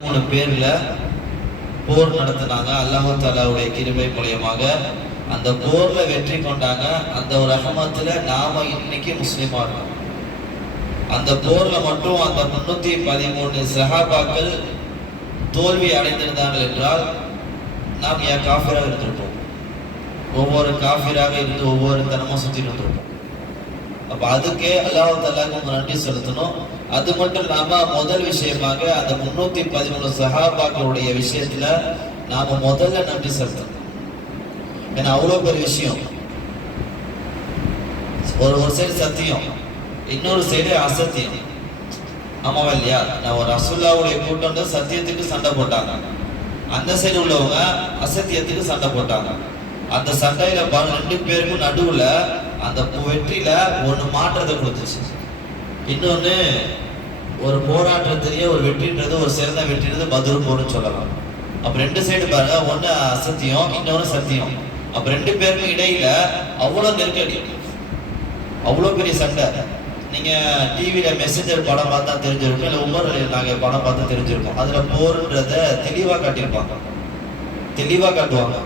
3 பேர்ல போர் நடத்தினாங்க. அல்லாஹ் தஆலாவுடைய கிருபை மூலமாக அந்த போர்ல வெற்றி கொண்டாங்க. அந்த ஒரு ரஹமத்துல நாம இன்னைக்கு முஸ்லிமா இருக்கோம். அந்த போர்ல மட்டும் அந்த 313 சஹாபாக்கள் தோல்வி அடைந்திருந்தார்கள் என்றால் நாம் ஏன் காஃபிராக இருந்திருப்போம். ஒவ்வொரு காஃபிராக இருந்து ஒவ்வொரு தனமும் சுத்திட்டு இருந்திருப்போம். அப்ப அதுக்கே அல்லாஹ் தஆலாவுக்கு நன்றி செலுத்தணும். அது மட்டும் இல்லாம முதல் விஷயமாக அந்த 313 சஹாபாக்களுடைய விஷயத்துல நாம முதல்ல நன்றி செலுத்தணும். ஏன்னா அவ்வளவு பெரிய விஷயம். ஒரு சைடு சத்தியம், இன்னொரு சைடு அசத்தியம். ஆமாவா இல்லையா? நான் ஒரு ரசூலுல்லாஹ்வுடைய கூட்டம் வந்து சத்தியத்துக்கு சண்டை போட்டாங்க, அந்த சைடு உள்ளவங்க அசத்தியத்துக்கு சண்டை போட்டாங்க. அந்த சண்டையில 2 பேருக்கும் நடுவுல அந்த வெற்றியில ஒண்ணு மாற்றத்தை கொடுத்துச்சு. இன்னொன்னு ஒரு போராட்டத்திலேயே ஒரு வெற்றின்றது, ஒரு சிறந்த வெற்றின்றது பத்ர் போர்னு சொல்லலாம். அப்ப 2 சைடு பாருங்க, ஒண்ணு அசத்தியம், இன்னொன்னு சத்தியம். அப்ப 2 பேருக்கும் இடையில அவ்வளவு நெருக்கடி, அவ்வளவு பெரிய சண்டை. நீங்க டிவியில மெசேஞ்சர் படம் பார்த்தா தெரிஞ்சிருக்கும், இல்ல உமர் நாங்க படம் பார்த்தா தெரிஞ்சிருக்கும். அதுல போர்ன்றத தெளிவா காட்டியிருப்பாங்க, தெளிவா காட்டுவாங்க.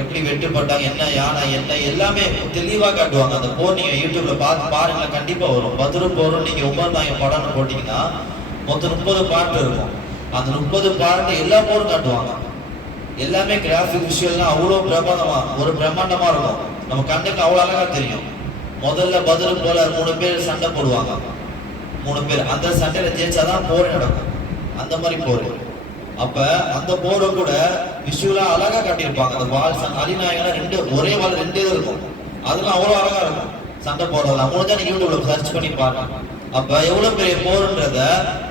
எப்படி வெட்டுப்பட்டாங்க, என்ன யானை என்ன எல்லாமே தெளிவா காட்டுவாங்க. அந்த போர் நீங்க யூடியூப்ல பார்த்து பாருங்க, கண்டிப்பா வரும். பத்ர் போரும் நீங்க உமர் நாயகம் படம்னு போட்டீங்கன்னா மொத்தம் 30 பாட்டு இருக்கும். அந்த 30 பாட்டு எல்லா போரும் காட்டுவாங்க. எல்லாமே கிராஃபிக் விஷுவல்லாம் அவ்வளவு பிரமாண்டமா, ஒரு பிரம்மாண்டமா இருக்கும். நம்ம கண்ணுக்கு அவ்வளவு அழகா தெரியும். முதல்ல பத்ர் போல 3 பேர் சண்டை போடுவாங்க. 3 பேர் அந்த சண்டையில ஜெயிச்சாதான் போர் நடக்கும். அந்த மாதிரி போர். அப்ப அந்த போரை கூட விஷுவலா அழகா காட்டியிருப்பாங்க. அந்த வால் அலிநாயகனா ஒரே வால் 2 இது இருக்கும். அதெல்லாம் அவ்வளவு அழகா இருக்கும். சண்டை போடுறதெல்லாம் முடிஞ்சா நீங்க யூடியூப்ல சர்ச் பண்ணி பாருங்க. அப்ப எவ்வளவு பெரிய போர்ன்றத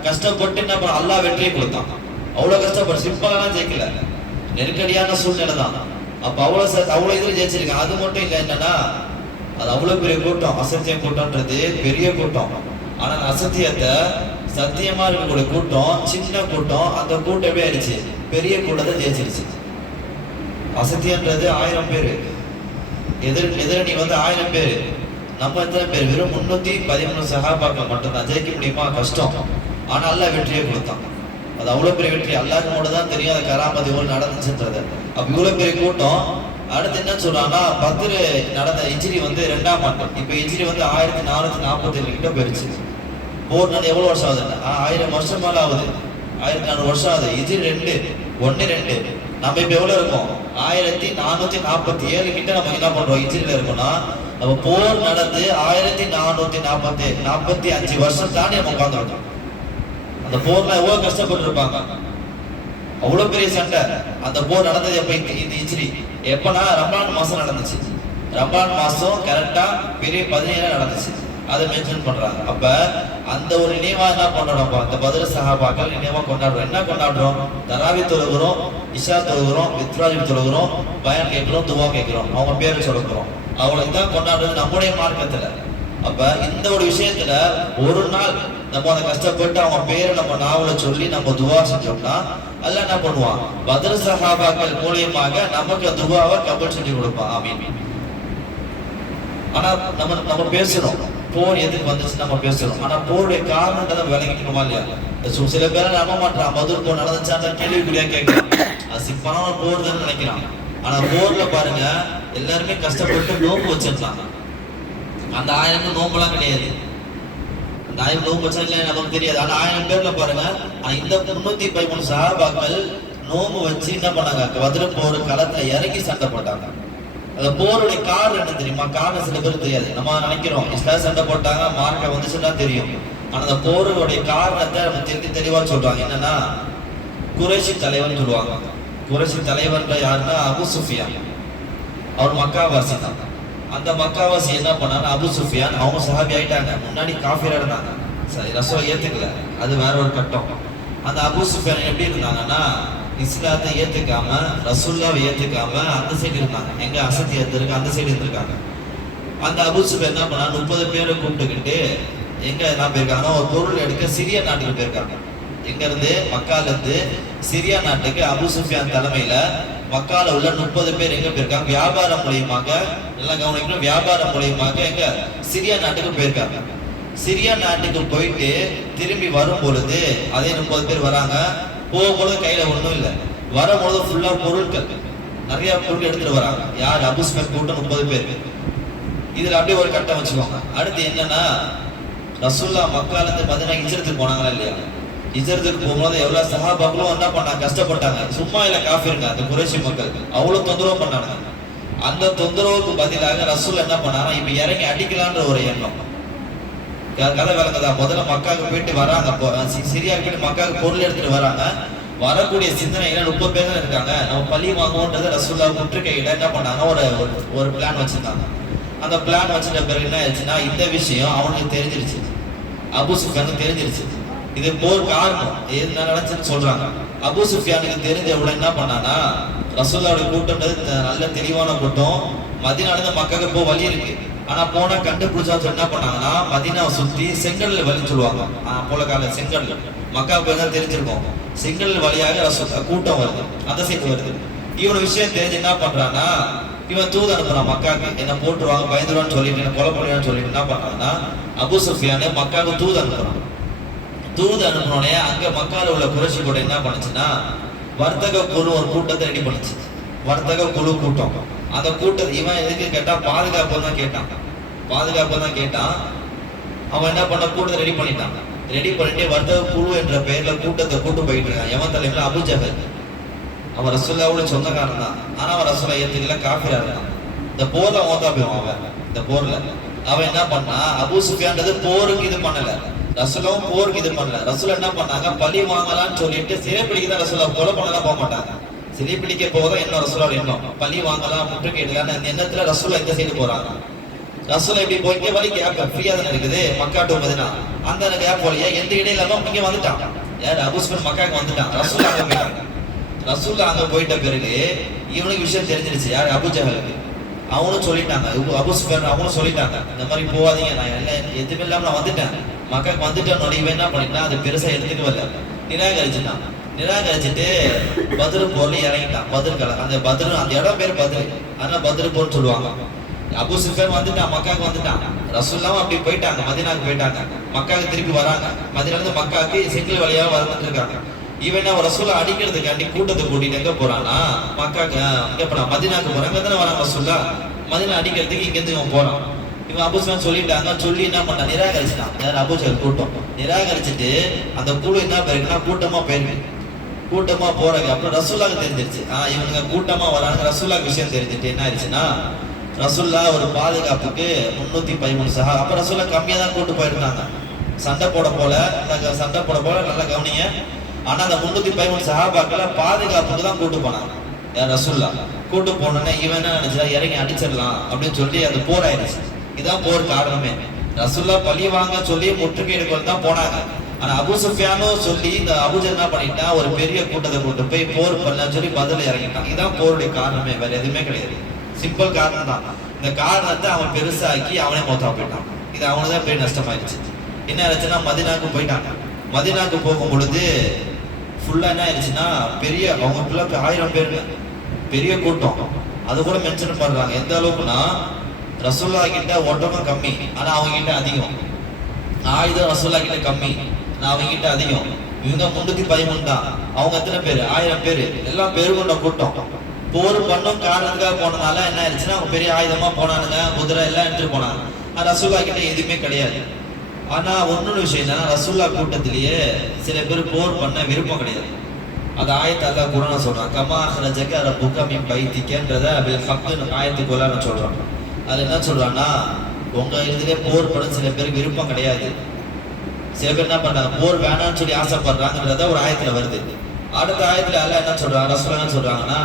கஷ்டப்பட்டு என்ன பண்ண அல்லாஹ் வெற்றியை கொடுத்தான். அவ்வளவு கஷ்டப்பட்டு சிம்பிளாலாம் ஜெயிக்கல, நெருக்கடியான சூழ்நிலை தான். அப்ப அவ்வளவு இதுல ஜெயிச்சிருக்காங்க. அது மட்டும் இல்ல, என்னன்னா அது அவ்வளவு பெரிய கூட்டம். அசத்திய கூட்டம்ன்றது பெரிய கூட்டம். ஆனா அசத்தியத்தை சத்தியமா இருக்கக்கூடிய கூட்டம் சின்ன கூட்டம். அந்த கூட்டம் எப்படி ஆயிடுச்சு? பெரிய கூட்டத்தை ஜெயிச்சிருச்சு. அசத்தியன்றது 1000 பேரு, எதிரணி வந்து 1000 பேரு. நம்ம எத்தனை பேர்? வெறும் 313 சஹாபாக்கள் மட்டும்தான். ஜெயிக்க முடியுமா? கஷ்டம். ஆனா அல்லாஹ் வெற்றியை கொடுத்தான். அது அவ்வளவு பெரிய வெற்றி. அல்லாஹ்க்கு மட்டும் தான் தெரியும் அது கராமத் எவ்வளவு நடந்துச்சுன்றது. அப்ப இவ்வளவு பெரிய கூட்டம். அடுத்து என்ன சொல்றாங்கன்னா, பத்ர் நடந்த ஹிஜ்ரி வந்து 2ஆம் ஆண்டு. இப்ப ஹிஜ்ரி வந்து 1447 கிட்ட போயிருச்சு. போர் நடந்து எவ்வளவு வருஷம் ஆகுது? 1000 வருஷம் மேல ஆகுது. 1400 வருஷம் ஆகுது. ஹிஜ்ரி 2 நம்ம இப்ப எவ்வளவு இருக்கோம்? 1447 கிட்ட நம்ம என்ன பண்றோம்? ஹிஜ்ரில இருக்கோம்னா நம்ம போர் நடந்து 1445 வருஷம் தாண்டி நம்ம உட்கார்ந்துருக்கோம். அந்த போர்ல எவ்வளவு கஷ்டப்பட்டு இருப்பாங்க. அவ்வளவு பெரிய சண்டை. அந்த போர் நடந்தது எப்ப? இந்த ஹிஜ்ரி எப்பனா ரமலான் மாசம் நடந்துச்சு. ரமலான் மாசம் கரெக்டா பெரிய 17 நடந்துச்சு. அதை மென்ஷன் பண்றாங்க. அப்ப அந்த ஒரு நினைவா என்ன பண்றோம்? அந்த பத்ர் சஹாபாக்கள் நினைவா கொண்டாடுறோம். என்ன கொண்டாடுறோம்? தராவி தொழுகிறோம், இஷா தொழுகிறோம், வித்ராஜி தொழுகிறோம், பயான் கேட்கிறோம், துவா கேட்கிறோம், அவங்க பேரை சொல்லுகிறோம். அவங்களுக்கு தான் கொண்டாடுறது நம்முடைய மார்க்கத்துல. அப்ப இந்த ஒரு விஷயத்துல ஒரு நாள் நம்ம அதை கஷ்டப்பட்டு அவங்க பேரை நம்ம நாவல சொல்லி நம்ம துவா செஞ்சோம்னா அல்லாஹ் என்ன பண்ணுவான்? பத்ர் சஹாபாக்கள் மூலியமாக நமக்கு துவாவை கபூல் செஞ்சு கொடுப்பான். ஆமீன். ஆனா நம்ம பேசுறோம், போர் எதுக்கு வந்துச்சு நம்ம பேசுறோம். ஆனா போருடைய காரணத்தை விளங்கிக்கணுமா இல்லையா? சில பேரை நம்ப மாட்டான். பத்ர் போர் நடந்துச்சா கேள்விக்குறியா கேட்கலாம். அது சிப்பான போர் தான் நினைக்கிறான். ஆனா போர்ல பாருங்க எல்லாருமே கஷ்டப்பட்டு நோம்பு வச்சிருந்தாங்க. அந்த 1000 நோம்பெல்லாம் கிடையாது. அந்த 1000 நோம்பு வச்சா இல்லையா நமக்கு தெரியாது. ஆனா 1000 பேர்ல பாருங்க இந்த 313 சஹாபாக்கள் நோம்பு வச்சு என்ன பண்ணாங்க? பத்ர் போர் களத்துல இறங்கி சண்டை போட்டாங்க. அந்த போருடைய காரணம் என்ன தெரியுமா? காரணம் சில பேருக்கு தெரியாது. நம்ம நினைக்கிறோம் இஸ்லாம் சண்டை போட்டாங்க, மார்க்க வந்துச்சுன்னா தெரியும். ஆனா அந்த போருடைய காரணத்தை நம்ம தெளிவா சொல்றாங்க. என்னன்னா குறைஷி தலைவன் சொல்லுவாங்க. குறைஷி தலைவன் யாருன்னா அபு சுஃபியான். அவர் மக்காவாசி தான். அந்த மக்காவாசி என்ன பண்ணாங்க? அபு சுஃபியான் அவங்க சஹாபி ஆயிட்டாங்க. முன்னாடி காஃபிரா இருந்தாங்க, ரசூலை ஏத்துக்கல, அது வேற ஒரு கட்டம். அந்த அபு சுஃபியான் எப்படி இருந்தாங்கன்னா இஸ்லாத்தை ஏத்துக்காம, ரசூலுல்லாவை ஏத்துக்காம அந்த சைடு இருந்தாங்க. எங்க அசத்தியத்து இருக்கு அந்த சைடு இருந்திருக்காங்க. அந்த அபு சுஃபியான் என்ன பண்ணா 30 பேரை கூப்பிட்டுக்கிட்டு எங்க என்ன போயிருக்காங்க? ஒரு பொருள் எடுக்க சிரியா நாட்டுக்கு போயிருக்காங்க. எங்க இருந்து? மக்கால இருந்து சிரியா நாட்டுக்கு அபு சுஃபியான் தலைமையில மக்கால உள்ள 30 பேர் எங்க போயிருக்காங்க? வியாபாரம் மூலியமாக, எல்லாம் கவனிக்கணும், வியாபாரம் மூலியமாக எங்க சிரியா நாட்டுக்கு போயிருக்காங்க. சிரியா நாட்டுக்கு போயிட்டு திரும்பி வரும் பொழுது அதே 30 பேர் வராங்க. போகும்பொழுது கையில ஒன்றும் இல்லை, வரும்பொழுது ஃபுல்லா பொருட்கள், நிறைய பொருட்கள் எடுத்துட்டு வராங்க. யார்? அபூ சுஃபியான் கூட்டம் 30 பேர். இதுல அப்படியே ஒரு கட்டம் வச்சுக்கோங்க. அடுத்து என்னன்னா, ரசூல்லா மக்கால இருந்து மதீனா ஹிஜ்ரத்துக்கு போனாங்களா இல்லையா? ஹிஜ்ரத்துக்கு போகும்போது எவ்வளவு சஹாபாக்களும் என்ன பண்ணாங்க, கஷ்டப்பட்டாங்க. சும்மா இல்ல காஃபிருங்க, அந்த குறைஷி மக்கள் அவ்வளவு தொந்தரவு பண்ணாங்க. அந்த தொந்தரவுக்கு பதிலாக ரசூல் என்ன பண்ணாரா, இப்ப இறங்கி அடிக்கலான்ற ஒரு எண்ணம். கதை விளங்குதா? முதல்ல மக்காவுக்கு போயிட்டு வராங்க, சிரியாவுக்கு போயிட்டு மக்காவுக்கு பொருள் எடுத்துட்டு வராங்க. வரக்கூடிய சிந்தனையில 30 பேர் தான் இருக்காங்க, நம்ம பழி வாங்குவோன்றத ரசூல்லா முற்றுகையிட என்ன பண்ணாங்க, ஒரு பிளான் வச்சிருந்தாங்க. அந்த பிளான் வச்சுட்ட பிறகு என்ன ஆயிடுச்சுன்னா, இந்த விஷயம் அவனுக்கு தெரிஞ்சிருச்சு, அபூ சுஃபியானுக்கு தெரிஞ்சிருச்சு. இது போர் காரணம் எது நடந்துச்சுன்னு சொல்றாங்க. அபூ சுஃபியானுக்கு தெரிஞ்ச உடனே என்ன பண்ணானா, ரசூலுல்லாஹ்வுடைய கூட்டம்ன்றது நல்ல தெளிவான கூட்டம், மதீனால மக்காவுக்கு போக வழி இருக்கு, ஆனா போனா கண்டுபிடிச்சா என்ன பண்ணாங்கன்னா, மதீனாவை சுத்தி செங்கல்ல வழி சொல்லுவாங்க. போல கால செங்கல் மக்காவுக்கு தான் தெரிஞ்சிருக்கும். செங்கல் வழியாக கூட்டம் வருது, அந்த சைடு வருது. இவன் விஷயம் தெரிஞ்சு என்ன பண்றான்னா, இவன் தூது அனுப்புறான் மக்காவுக்கு, என்ன போட்டுருவாங்க பயந்துருவான்னு சொல்லிட்டு, என்ன கொலை பண்ணுவான்னு சொல்லிட்டு என்ன பண்றாங்கன்னா, அபூ சுஃபியானு மக்காவுக்கு தூது அனுப்புறான். தூது அனுப்புனோடனே அங்க மக்கால உள்ள குறைஷி கூட என்ன பண்ணுச்சுன்னா, வர்த்தக குழு ஒரு கூட்டத்தை ரெடி பண்ணுச்சு. வர்த்தக குழு கூட்டம். அந்த கூட்டத்தை இவன் எதுக்கு கேட்டா, பாதுகாப்பு தான் கேட்டான். அவன் என்ன பண்ண, கூட்டத்தை ரெடி பண்ணிட்டான். ரெடி பண்ணிட்டு வர்த்தக குழு என்ற பெயர்ல கூட்டத்தை கூட்டு போயிட்டு இருக்கான். எவன் தலைமையில? அபூ ஜஹல். அவன் ரசூலுல்லாஹ்வோட சொந்தக்காரன் தான், ஆனா அவன் ரசூலுல்லாஹ் ஏத்துக்கல, காஃபிரா இருந்தான். இந்த போர்ல மோதா போயிடும் அவன். இந்த போர்ல அவன் என்ன பண்ணா, அபூ சுஃபியான்றது போருக்கு இது பண்ணல, ரசூலுல்லாஹ் போருக்கு இது பண்ணல. ரசூலுல்லாஹ் என்ன பண்ணாங்க, பழி வாங்கலாம்னு சொல்லிட்டு சிறைப்பிடிக்க தான் ரசூலுல்லாஹ், கொலை பண்ணலாம் போக மாட்டாங்க. சிறைப்பிடிக்க போதான் என்ன ரசூலுல்லாஹ் எண்ணம், பழி வாங்கலாம் முற்றுகையிடலாம் எண்ணத்துல ரசூலுல்லாஹ் இந்த சைடு போறாங்க. ரசூலுல்லாஹ் இப்படி போயிட்டே வழி கேப்ப ஃப்ரீயா தானே இருக்குது, மக்கா டு மதீனா, அந்த கேப் போலயே எந்த இடையில இல்லாம இங்க வந்துட்டான். யார்? அபூ சுஃபியான் மக்காவுக்கு வந்துட்டான். ரசூலுல்லாஹ் அங்க போயிட்டாங்க. ரசூலுல்லாஹ் அங்க போயிட்ட பிறகு இவனுக்கு விஷயம் தெரிஞ்சிருச்சு. யார்? அபூ ஜஹலுக்கு. அவனும் சொல்லிட்டாங்க, அபூ சுஃபியான் அவனும் சொல்லிட்டாங்க, இந்த மாதிரி போவாதீங்க, நான் எல்லாம் எதுவுமே இல்லாம நான் வந்துட்டேன், மக்காவுக்கு வந்துட்டேன். இவன் என்ன பண்ணிட்டான், அது பெருசா எடுத்துட்டு வரல, நிராகரிச்சுட்டான். நிராகரிச்சுட்டு பத்ர் போர்ல இறங்கிட்டான். பத்ர் கலை, அந்த பத்ர், அந்த இடம் பேர் பத்ர், அதனால பத்ர் போர்னு சொல்லுவாங்க. அபூ சுஃபியான் வந்துட்டான், மக்காவுக்கு வந்துட்டான். ரசூலுல்லாஹ் அப்படி போயிட்டாங்க, மதீனாவுக்கு போயிட்டாங்க. மக்காவுக்கு திருப்பி வராங்க. மதீனால இருந்து மக்காவுக்கு செங்கல் வழியா வந்துட்டு இருக்காங்க. இவன் ரசூலுல்லாஹ் அடிக்கிறதுக்காண்டி கூட்டத்தை கூட்டிட்டு எங்க போறான்னா, மக்காவுக்கு இங்க போனா மதீனாவுக்கு போறாங்க. தானே வராங்க ரசூலுல்லாஹ், மதீனா அடிக்கிறதுக்கு இங்க இருந்து இவன் போறான். இவன் அபூ சுஃபியான் சொல்லிட்டாங்க, சொல்லி என்ன பண்ணா, நிராகரிச்சுட்டான். யார்? அபூ ஜஹல் கூட்டம் நிராகரிச்சுட்டு அந்த குழு என்ன போயிருக்குன்னா, கூட்டமா போயிருக்கு. கூட்டமா போறாங்க. அப்புறம் ரசூலுல்லாஹ்க்கு தெரிஞ்சிருச்சு, இவங்க கூட்டமா வராங்க. ரசூலுல்லாஹ்க்கு விஷயம் தெரிஞ்சுட்டு என்ன ஆயிடுச்சுன்னா, ரசூலுல்லாஹ் ஒரு பாதுகாப்புக்கு 313 சஹா, அப்ப ரசூலுல்லாஹ் கம்மியா தான் கூட்டு போயிருந்தாங்க. சண்டை போட போல நல்லா கவனிங்க. ஆனா அந்த 313 சஹாபாக்களை பாதுகாப்புக்கு தான் கூட்டு போனாங்க. யார்? ரசூலுல்லாஹ். கூட்டு போனோன்னே இவன் என்ன நினைச்சா, இறங்கி அடிச்சிடலாம் அப்படின்னு சொல்லி அது போர் ஆயிடுச்சு. இதான் போர் காரணமே. ரசூலுல்லாஹ் பழி வாங்க சொல்லி முற்றுகையிட தான் போனாங்க. ஆனா அபூ சுஃபியானும் சொல்லி இந்த அபூ ஜஹல் என்ன பண்ணிட்டான், ஒரு பெரிய கூட்டத்தை கூட்டு போய் போர் பண்ணலாம்னு சொல்லி பதில இறங்கிட்டான். இதான் போருடைய காரணமே, வேற எதுவுமே கிடையாது. சிம்பிள் காரணம் தான். இந்த காரணத்தை அவன் பெருசாக்கி அவனே மௌத்தா போயிட்டான். இது அவனுக்கு தான் பெரிய நஷ்டமாயிடுச்சு. என்ன ஆயிடுச்சுன்னா, மதீனாவுக்கு போயிட்டாங்க. மதீனாவுக்கு போகும் பொழுது ஃபுல்லா என்ன ஆயிடுச்சுன்னா, பெரிய அவங்க ஃபுல்லா 1000 பேர் பெரிய கூட்டம். அது கூட மென்ஷன் பண்றாங்க. எந்த அளவுக்குன்னா, ரசூலுல்லாஹ் கிட்ட ஒட்டகம் கம்மி, ஆனா அவங்க கிட்ட அதிகம். ஆயுதம் ரசூலுல்லாஹ் கிட்ட கம்மி, நான் அவங்க கிட்ட அதிகம். இவங்க 313 தான், அவங்க எத்தனை பேர்? 1000 பேர். எல்லாம் பேரு கொண்ட கூட்டம். போர் பண்ணும் காரணத்துக்காக போனதுனால என்ன ஆயிடுச்சுன்னா, அவங்க பெரிய ஆயுதமா போனானுங்க, குதிரை எல்லாம் எடுத்துட்டு போனாங்க. ரசூலுல்லாஹ் கிட்ட எதுவுமே கிடையாது. ஆனா ஒன்னொரு விஷயம் என்னன்னா, ரசூலுல்லாஹ் கூட்டத்திலேயே சில பேர் போர் பண்ண விருப்பம் கிடையாது. அது ஆயத்து அல்லாஹ் குர்ஆன்ல சொல்றான், கமா அஹ்ரஜக ரப்புக மின் பைத்திகன்றத பில் ஹக்னு ஆயத்து குர்ஆன்ல சொல்றான். அது என்ன சொல்றான்னா, உங்க இதுல போர் பண்ண சில பேருக்கு விருப்பம் கிடையாது. சில பேர் என்ன பண்றாங்க, போர் வேணாம்னு சொல்லி ஆசைப்படுறாங்கன்றத ஒரு ஆயத்துல வருது. அடுத்த ஆயத்துல அல்லாஹ் என்ன சொல்றாங்க, ரசூலுல்லாஹ் என்ன சொல்றாங்கன்னா,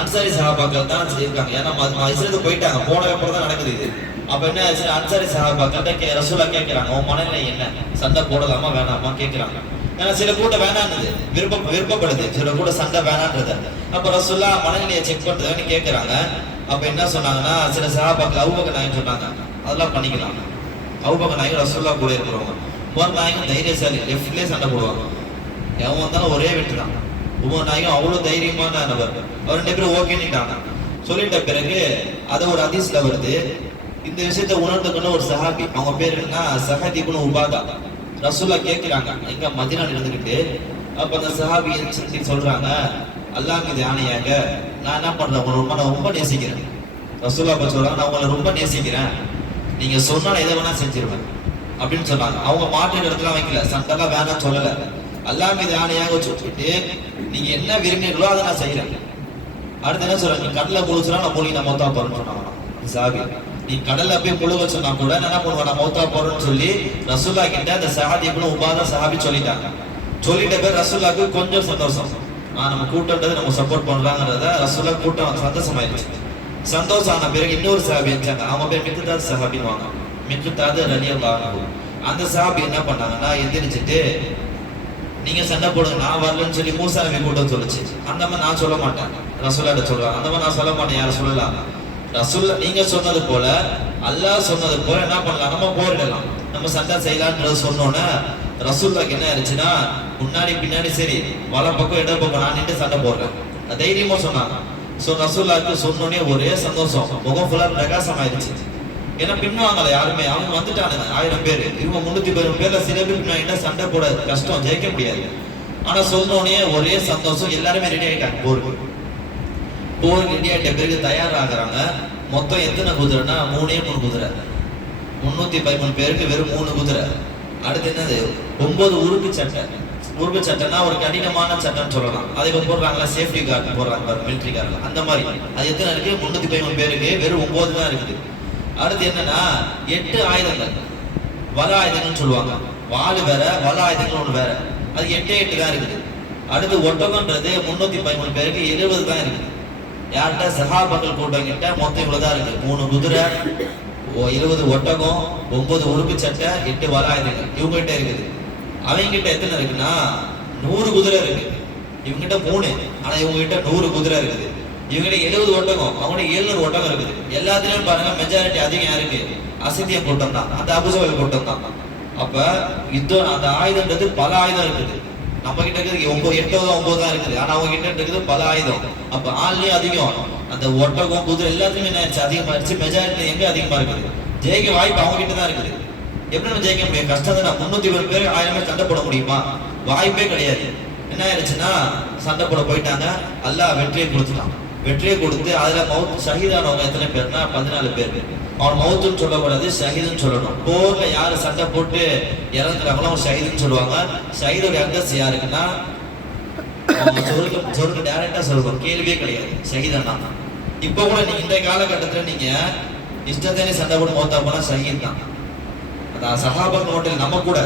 அன்சாரி சஹாபாக்கள் தான் இருக்காங்க. ஏன்னா இஸ்ரேலுக்கு போயிட்டாங்க, போன அப்புறம் தான் நடக்குது இது. அப்ப என்ன ஆச்சு, அன்சாரி சஹாபாக்கள்கிட்ட ரசூலுல்லாஹ் கேட்கிறாங்க, உன் மனநிலை என்ன, சண்டை போடலாமா வேணாமா கேட்கிறாங்க. ஏன்னா சில கூட்டம் வேணான்னுது, விருப்பப்படுது, சில கூட சண்டை வேணான்றது. அப்ப ரசூலுல்லாஹ் மனநிலையை செக் பண்றதுன்னு கேட்கிறாங்க. அப்ப என்ன சொன்னாங்கன்னா, சில சஹாபாக்கள் அபூபக்கர் நாயகம் சொன்னாங்க, அதெல்லாம் பண்ணிக்கலாம். அபூபக்கர் நாயகம் ரசூலுல்லாஹ் கூட இருக்கிறவங்க. உமர் நாயகம் தைரியசாலி, லெஃப்ட்லயே சண்டை போடுவாங்க, எவன் வந்தாலும் ஒரே வெட்டுறாங்க. உமர் நாயகம் அவ்வளவு தைரியமான நபர். அவர் 2 பேரும் ஓகேன்னுட்டாங்க. சொல்லிட்ட பிறகு அதை ஒரு ஹதீஸ்ல வருது. இந்த விஷயத்தை உணர்ந்துக்கணும் ஒரு சஹாபி, அவங்க பேர் என்ன, ஸஹத் இப்னு உபாதா. ரசூலுல்லாஹ் கேட்கிறாங்க, எங்க மதீனால இருந்துகிட்டு அப்ப அந்த சஹாபி சொல்றாங்க, அல்லாஹ் மீது ஆணையாக நான் என்ன பண்றேன், உங்களை நான் ரொம்ப நேசிக்கிறேன். ரசூலுல்லாஹ் சொல்றாங்க, நான் உங்களை ரொம்ப நேசிக்கிறேன், நீங்க சொன்னா எதை வேணா செஞ்சிருவேன் அப்படின்னு சொன்னாங்க. அவங்க மாற்று இடத்துல வைக்கல, சண்டெல்லாம் வேணாம் சொல்லல. அல்லாஹ் மீது ஆணையாக சொல்லிட்டு நீங்க என்ன விரும்பினீங்களோ அதை நான் செய்யறேன். அடுத்து என்ன சொல்றாங்க, நீ கடல்ல முழுச்சுனா நான் மூழ்கி நான் மௌத்தா போறேன்னு சொன்னாங்க சாபி. நீ கடல்ல போய் முழுக சொன்னா கூட என்ன பண்ணுவேன், நான் மௌத்தா போறேன்னு சொல்லி ரசூல்லா கிட்ட அந்த சஹாபி இப்னு உபாதா சஹாபி சொல்லிட்டாங்க. சொல்லிட்ட பேர் ரசூல்லாக்கு கொஞ்சம் சந்தோஷம். நம்ம கூட்டம்ன்றது நம்ம சப்போர்ட் பண்றாங்கிறத ரசூல்லா கூட்டம் சந்தோஷமாயிருச்சு. சந்தோஷம் ஆன பிறகு இன்னொரு சஹாபி இருந்துச்சாங்க, அவங்க பேர் மிக்தாத் சஹாபின்னுவாங்க. மிக்தாத் ரலியல்லாஹு அன்ஹு. அந்த சஹாபி என்ன பண்ணாங்கன்னா எந்திரிச்சிட்டு, நீங்க சண்டை போடுங்க நான் வரலன்னு சொல்லி மூசா நபி கூட்டம் சொல்லுச்சு. அந்த மாதிரி நான் சொல்ல மாட்டேன், ரசூலுல்லாஹ் சொல்றாங்க. அந்த மாதிரி நான் சொல்ல மாட்டேன், யாரும் சொல்லலாம். ரசூலுல்லாஹ் நீங்க சொன்னது போல அல்லாஹ் சொன்னது போல என்ன பண்ணலாம், நம்ம போரிடலாம், நம்ம சண்டை செய்யலாம்ன்றது சொன்னோன்னே ரசூலுல்லாஹ்க்கு என்ன ஆயிடுச்சுன்னா, முன்னாடி பின்னாடி சரி வல பக்கம் இட பக்கம் நான் நின்று சண்டை போடுறேன் தைரியமா சொன்னாங்க. ரசூலுல்லாஹ்க்கு சொன்னோடனே ஒரே சந்தோஷம், முகம் ஃபுல்லா பிரகாசம் ஆயிடுச்சு. ஏன்னா பின்வாங்கல யாருமே, அவங்க வந்துட்டானுங்க 1000 பேர், இவங்க 310 பேர்ல சில பேர் பின்னாடினா சண்டை போட கஷ்டம், ஜெயிக்க முடியாது. ஆனா சொன்னோடனே ஒரே சந்தோஷம், எல்லாருமே ரெடி ஆயிட்டாங்க போருக்கு. போருக்கு ரெடி ஆயிட்ட பிறகு தயாராகிறாங்க. மொத்தம் எத்தனை குதிரைன்னா 3 குதிரை, 313 பேருக்கு வெறும் 3 குதிரை. அடுத்து என்னது 9 உருக்கு சட்டை. உருக்கு சட்டைன்னா ஒரு கடினமான சட்டைன்னு சொல்லலாம். அதை இப்போ போடுறாங்களா, சேஃப்டி கார்டு போடுறாங்க மிலிட்டரி கார்டு, அந்த மாதிரி. அது எத்தனை இருக்கு, 313 பேருக்கு வெறும் 9 தான் இருக்குது. அடுத்து என்னன்னா 8 ஆயுதங்கள், வல ஆயுதங்கள்னு சொல்லுவாங்க. வாள் வேற, வல ஆயுதங்கள் ஒன்று வேற. அது 8 தான் இருக்குது. அடுத்து ஒட்டகம்ன்றது 313 பேருக்கு 70 தான் இருக்குது. யார்கிட்ட, சஹாபாக்கள் கூட்டம் கிட்ட மொத்தம் இவ்வளவுதான் இருக்கு. 3 குதிரை, 20 ஒட்டகம், 9 உருக்கு சட்டை, 8 வல ஆயுதங்கள் இவங்க கிட்ட இருக்குது. அவங்க கிட்ட எத்தனை இருக்குன்னா 100 குதிரை இருக்கு. இவங்க கிட்ட 3, ஆனா இவங்க கிட்ட 100 குதிரை இருக்குது. இவங்க 70 ஒட்டகம், அவங்க 700 ஒட்டகம் இருக்குது. எல்லாத்துலயும் பாருங்க மெஜாரிட்டி அதிகம் யாருக்கு, அசத்திய கூட்டம் தான், அந்த அபுஜஹல் கூட்டம் தான். அப்ப யுத்தம் அந்த ஆயுதம்ன்றது பல ஆயுதம் இருக்குது. நம்ம கிட்ட இருக்குது 8 தான் இருக்குது, ஆனா அவங்க கிட்ட இருக்குது பல ஆயுதம். அப்ப ஆள்லயும் அதிகம், அந்த ஒட்டகம் குதிரை எல்லாத்துலயும் என்ன ஆயிடுச்சு, அதிகமாயிருச்சு. மெஜாரிட்டி எங்க அதிகமா இருக்குது, ஜெயிக்க வாய்ப்பு அவங்க கிட்ட தான் இருக்குது. எப்படி நம்ம ஜெயிக்க முடியும், கஷ்டம் தான். 310 பேர் 1000 பேர் சண்டை போட முடியுமா, வாய்ப்பே கிடையாது. என்ன ஆயிடுச்சுன்னா சண்டை போட போயிட்டாங்க, அல்லாஹ் வெற்றியை கொடுத்துட்டான். வெற்றியை கொடுத்து அதுல மவுத் ஷஹீதானவங்க எத்தனை பேர்னா 14 பேர். அவன் மவுத்துன்னு சொல்லக்கூடாது, ஷஹீதுன்னு சொல்லணும். போர்ல யாரு சண்டை போட்டு இறந்துறாங்களோ அவங்க ஷஹீதுன்னு சொல்லுவாங்க. ஷஹீதோட அந்தஸ்து யாருக்குன்னா சொருக்கு டைரக்டா சொல்லுவோம், கேள்வியே கிடையாது ஷஹீதானா. இப்ப கூட நீங்க இந்த காலகட்டத்துல நீங்க இஷ்டத்தே சண்டை போட்டு மௌத்தா போனா ஷஹீத் தான். அதான் சஹாபாக்கள் ஹோட்டல் நம்ம கூட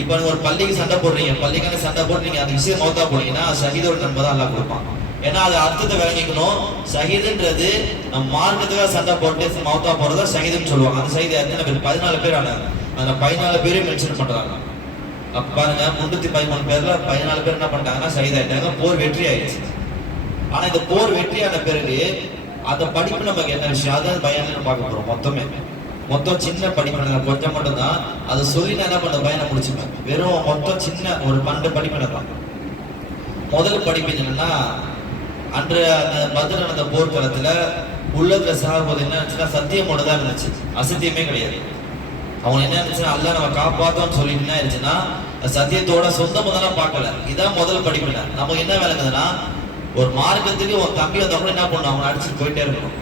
இப்ப ஒரு பள்ளிக்கு சண்டை போடுறீங்க, பள்ளிக்கான சண்டை போட்டு நீங்க அந்த விஷயம் மௌத்தா போனீங்கன்னா ஷஹீதோட நன்மை தான் அல்லாஹ் கொடுப்பான். ஏன்னா அது அர்த்தத்தை விளங்கிக்கணும். ஷஹீதுன்றது நம்ம மார்க்கத்துக்காக சண்டை போட்டு மௌத்தா போறதா ஷஹீதுன்னு சொல்லுவாங்க. அந்த ஷஹீது எத்தனை பேர், 14 பேர் ஆனாங்க. அந்த 14 பேரையும் மென்ஷன் பண்றாங்க. அப்ப பாருங்க 313 பேர்ல 14 பேர் என்ன பண்ணிட்டாங்கன்னா ஷஹீத் ஆயிட்டாங்க. போர் வெற்றி ஆயிடுச்சு. ஆனா இந்த போர் வெற்றியான பிறகு அந்த படிப்பு நமக்கு என்ன விஷயம், அதான் பயான்னு பார்க்க போறோம். மொத்தம் சின்ன படிப்பினை கொஞ்சம் மட்டும் தான். அதை சொல்லி நான் என்ன பண்ண பயணம் முடிச்சுப்பேன். வெறும் மொத்தம் சின்ன ஒரு 12 படிப்பினை தான். முதல் படிப்பு என்னன்னா, அன்று அந்த பத்ர் நடந்த போர்க்களத்துல உள்ளத்துல சாகும்போது என்ன இருந்துச்சுன்னா சத்தியமோட தான் இருந்துச்சு, அசத்தியமே கிடையாது. அவங்க என்ன இருந்துச்சுன்னா அல்லாஹ் நம்ம காப்பாத்தோம்னு சொல்லிட்டு என்ன இருந்துச்சுன்னா சத்தியத்தோட சொந்த முதலாம் பார்க்கல. இதான் முதல் படிப்புல நமக்கு என்ன விளங்குதுன்னா, ஒரு மார்க்கத்துக்கு ஒரு தம்பி வந்தா கூட என்ன பண்ணணும், அவனை அடிச்சுட்டு போயிட்டே இருக்கணும்,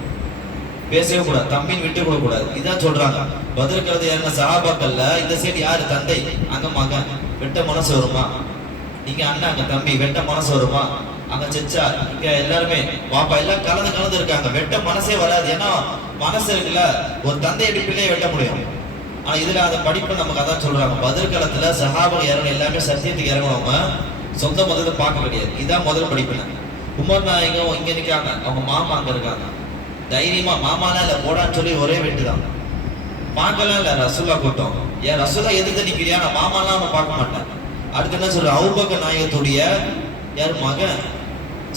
பேசவே கூடாது, தம்பின்னு விட்டு கூட கூடாது. இதான் சொல்றாங்க. பத்ருக்கிறது இறங்க சஹாபாக்கள்ல இந்த சைடு யாரு, தந்தை, அங்க மகன், வெட்ட மனசு வருமா, இங்க அண்ணன் அங்க தம்பி, வெட்ட மனசு வருமா, அங்க செச்சா, இங்க எல்லாருமே பாப்பா, எல்லாம் கலந்து இருக்காங்க. வெட்ட மனசே வராது. ஏன்னா மனசு இருக்குல்ல, ஒரு தந்தை பிள்ளையை வெட்ட முடியும். ஆனா இதுல அந்த படிப்பு நமக்கு அதான் சொல்றாங்க. பதிர்காலத்துல சஹாபாக்கள் இறங்க எல்லாமே சத்தியத்துக்கு இறங்குறவங்க சொந்த மதத்தை பார்க்க கிடையாது. இதான் முதல் படிப்புல. உமர் நாயகம் இங்க நிற்காங்க, அவங்க மாமா அங்க இருக்காங்க. தைரியமா மாமாலாம் இல்ல போடான்னு சொல்லி ஒரே வெட்டுதான். பார்க்கலாம் இல்ல ரசூல்லா கூட்டம், ஏன் ரசூல்லா எதிர்த்து நிக்கிறியா, நான் மாமாலாம் அவன் பார்க்க மாட்டேன். அடுத்து என்ன சொல்ற, அபூபக்கர் நாயகத்துடைய யார் மகன்,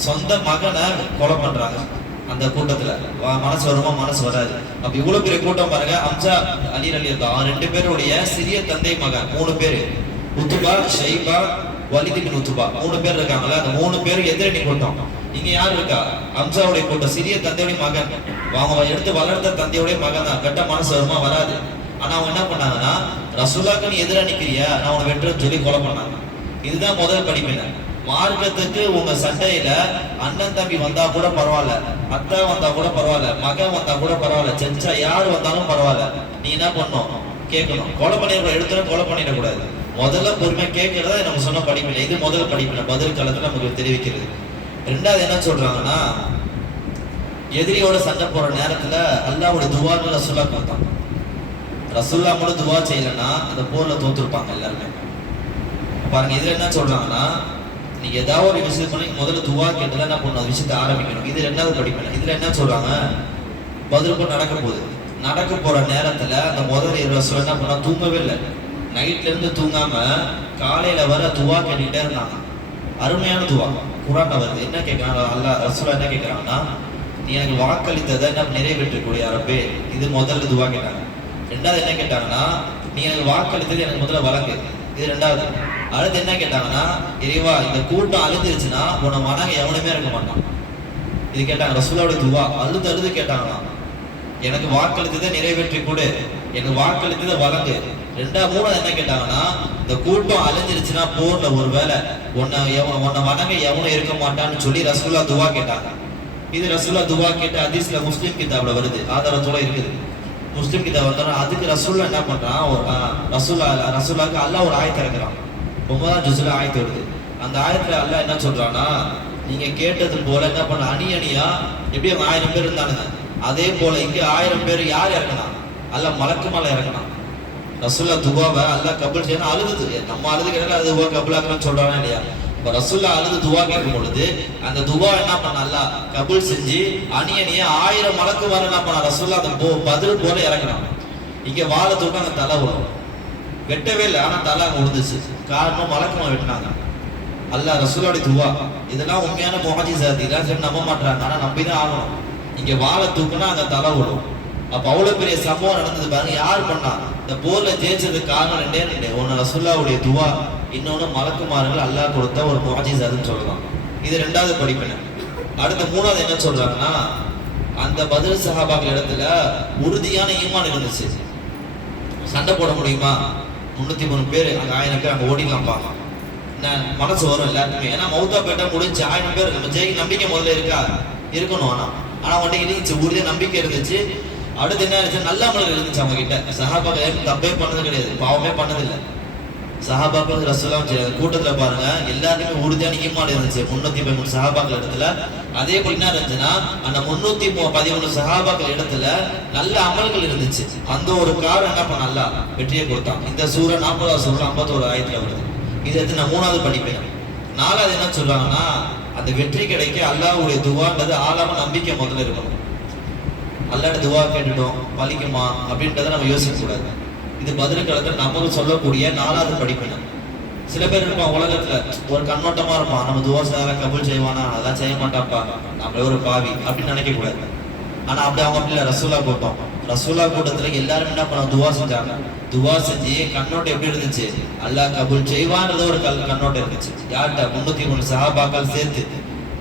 சொந்த மகனை கொலை பண்றாங்க அந்த கூட்டத்துல. மனசு வருமா, மனசு வராது. அப்ப இவ்வளவு பெரிய கூட்டம் பாருங்க. அம்சா அலி ரலியல்லாஹு 2 பேருடைய சிறிய தந்தை மகன் 3 பேரு, உத்துபா, ஷைபா, வலித் பின் உத்துபா 3 பேர் இருக்காங்களா. அந்த 3 பேரும் எதிரணி கூட்டம். இங்க யார் இருக்கா, அம்சாவுடைய கூட்டம், சிறிய தந்தையுடைய மகன், அவங்க எடுத்து வளர்த்த தந்தையுடைய மகன் தான். கெட்ட மனசு வருமா, வராது. ஆனா அவங்க என்ன பண்ணாங்கன்னா, ரசூலுல்லாஹ்க்கு நீ எதிராக நிக்கிறியா, நான் உன்னை வெட்டுறேன்னு சொல்லி கொலை பண்ணாங்க. இதுதான் முதல் படிப்பினை. மார்க்கத்துக்கு உங்க சண்டையில அண்ணன் தம்பி வந்தா கூட பரவாயில்ல, அத்தா வந்தா கூட பரவாயில்ல, மகன் வந்தா கூட பரவாயில்ல, செஞ்சா யாரு வந்தாலும் பரவாயில்ல, நீ என்ன பண்ணணும்? கேட்கணும். கொலை பண்ணிட எடுத்துட கொலை பண்ணிடக்கூடாது. முதல்ல பொறுமை கேட்கறதா நம்ம சொன்ன படிப்பினை. இது முதல் படிப்பினை, பதில் காலத்துல நமக்கு தெரிவிக்கிறது. ரெண்டாவது என்ன சொல்றாங்கன்னா, எதிரியோட சண்டை போற நேரத்துல அல்லாஹ்வோட துவான்னு ரசூலா கொடுத்தாங்க. ரசூல்லா கூட துவா செய்யலன்னா அந்த போர்ல தோத்துருப்பாங்க எல்லாருமே. பாருங்க, இதுல என்ன சொல்றாங்கன்னா, நீங்க ஏதாவது ஒரு விஷயம் பண்ணி முதல்ல துவா கேட்டுல என்ன பண்ணணும், விஷயத்தை ஆரம்பிக்கணும். இது ரெண்டாவது படிப்பினை. இதுல என்ன சொல்றாங்க, பதில் போர் நடக்க போற நேரத்துல அந்த முதல் ரசூல் என்ன பண்ணா, தூங்கவே இல்லை. நைட்ல இருந்து தூங்காம காலையில வர துவா கேட்டுட்டே இருந்தாங்க. அருமையான துவா குர்ஆன்ல வருது. என்ன கேட்கிறாங்க அல்லாஹ் ரசூலா, என்ன கேட்கிறாங்கன்னா, நீ எனக்கு வாக்களித்ததை என்ன நிறைவேற்றக்கூடிய அரபே. இது முதல்ல துவா கேட்டாங்க. ரெண்டாவது என்ன கேட்டாங்கன்னா, நீ எனக்கு வாக்களித்தது எனக்கு முதல்ல வழங்கு. இது ரெண்டாவது. அடுத்து என்ன கேட்டாங்கன்னா, இறைவா இந்த கூட்டம் அழுதுருச்சுன்னா உன்னை வணங்க எவனுமே இருக்க மாட்டான். இது கேட்டாங்க ரசூலுடைய துவா. அழுது கேட்டாங்கன்னா, எனக்கு வாக்களித்ததை நிறைவேற்றி கொடு, எனக்கு வாக்களித்ததை வழங்கு. மூணாவது என்ன கேட்டாங்கன்னா, இந்த கூட்டம் அழிஞ்சிருச்சுன்னா போர்ல ஒருவேளை உன்னை வணங்க எவனும் இருக்க மாட்டான்னு சொல்லி ரசூலா துவா கேட்டாங்க. இது ரசூலா துவா கேட்டு ஹதீஸ்ல முஸ்லிம் கிதாப்ல வருது, ஆதாரத்தோட இருக்குது. முஸ்லிம் கிதாப் வந்தோம்னா அதுக்கு ரசூலா என்ன பண்றான், ரசூலாவுக்கு அல்லாஹ் ஒரு ஆயத்தை இறக்குறான். 9ஆம் ஜுஸ்ல ஆயத்து வருது. அந்த ஆயத்துல அல்லாஹ் என்ன சொல்றான்னா, நீங்க கேட்டது போல என்ன பண்ண அணியா எப்படி 1000 பேர் இருந்தானுங்க, அதே போல இங்க 1000 பேர் யார் இறக்கணும், அல்லாஹ் மலக்கு மேல இறக்கணும். ரசூல்லா துவாவை அல்லாஹ் கபூல் செய்யணும். அழுது நம்ம அழுது கேட்டாலும் அது துவா கபூலாக்கணும்னு சொல்றாங்க இல்லையா? இப்ப ரசூல்லா அழுது துவா கேட்கும் பொழுது அந்த துவா என்ன பண்ண அல்லாஹ் கபூல் செஞ்சு அணியா 1000 மலக்கு வர என்ன பண்ண ரசூல்லா அந்த பதில் போல இறங்கினான். இங்க வாழை தூக்க அங்க தலை வரும், வெட்டவே இல்லை, ஆனா தலை அங்க விழுந்துச்சு. காரணம் மலக்குமா வெட்டினாங்க. அல்லாஹ் ரசூலுடைய துவா. இதெல்லாம் உண்மையான முஅஜிஸாத். இதெல்லாம் நம்ப மாட்டாங்க, ஆனா நம்பிதான் ஆகணும். இங்க வாழை தூக்குனா அங்க தலை விடும். அப்ப அவ்வளவு பெரிய சம்பவம் நடந்தது பாருங்க. யார் பண்ணா? இந்த போர்ல ஜெயிச்சதுக்கு காரணம் ரெண்டே. ஒன்னு ரசூலுடைய துவா, இன்னொன்னு மலக்குமார்கள் அல்லாஹ் கொடுத்த ஒரு முஅஜிஸாத்னு சொல்லலாம். இது ரெண்டாவது படிப்பினை. அடுத்த மூணாவது என்ன சொல்றாங்கன்னா, அந்த பத்ர் சஹாபாக்கள் இடத்துல உறுதியான ஈமான் இருந்துச்சு. சண்டை போட முடியுமா? 303 பேர், அங்க 1000 பேர், அங்க ஓடிடலாம்ப்பா. மனசு வரும் எல்லாருக்குமே. ஏன்னா மௌத்தா பேட்டா முடிஞ்சு 1000 பேர் நம்ம ஜெயிக்க நம்பிக்கை முதல்ல இருக்கணும். ஆனா அவன்கிட்ட இருந்துச்சு, உறுதியா நம்பிக்கை இருந்துச்சு. அடுத்து என்ன இருந்துச்சு, நல்ல அமல்கள் இருந்துச்சு அவங்க கிட்ட. சஹாபாக்கள் தப்பே பண்ணது கிடையாது, பாவமே பண்ணதில்லை. சஹாபாக்கள் ரசூலுல்லாஹ் கூட்டத்துல பாருங்க, எல்லாருக்குமே உறுதியான ஈமான் இருந்துச்சு 313 சஹாபாக்கள் இடத்துல. அதே போல என்ன இருந்துச்சுன்னா, அந்த 313 சஹாபாக்கள் இடத்துல நல்ல அமல்கள் இருந்துச்சு. அந்த ஒரு காரணம் என்ன பண்ண அல்லாஹ் வெற்றியை கொடுத்தான். இந்த சூரா 40ஆவது சூரா 51 ஆயத்துல வருது. இது எடுத்து நான் மூணாவது படிப்பேன். நாலாவது என்ன சொல்றாங்கன்னா, அந்த வெற்றி கிடைக்க அல்லாஹ்வுடைய துவான்றது ஆழமா நம்பிக்கை முதல்ல இருக்கணும். அல்லாஹ்ட்ட துவா கேட்டுட்டோம் பலிக்குமா அப்படின்றத நம்ம யோசிக்க கூடாது. இது பதில் காலத்துல நமக்கு சொல்லக்கூடிய நாலாவது படிப்பினை. சில பேர் இருப்பான் உலகத்துல ஒரு கண்ணோட்டமா இருப்பான், நம்ம துவா செய்ய கபூல் செய்வானா, அதெல்லாம் செய்ய மாட்டான்ப்பா, நம்மளே ஒரு பாவி அப்படின்னு நினைக்க கூடாது. ஆனா அப்படி அவங்க அப்படி இல்லை. ரசூலா கூட்டம், ரசூலா கூட்டத்துல எல்லாரும் என்ன பண்ண துவா செஞ்சாங்க. துவா செஞ்சு கண்ணோட்டம் எப்படி இருந்துச்சு, அல்லாஹ் கபூல் செய்வான்றது ஒரு கண்ணோட்டம் இருந்துச்சு. யார்கிட்ட? 303 சஹாபாக்கள் சேர்த்து.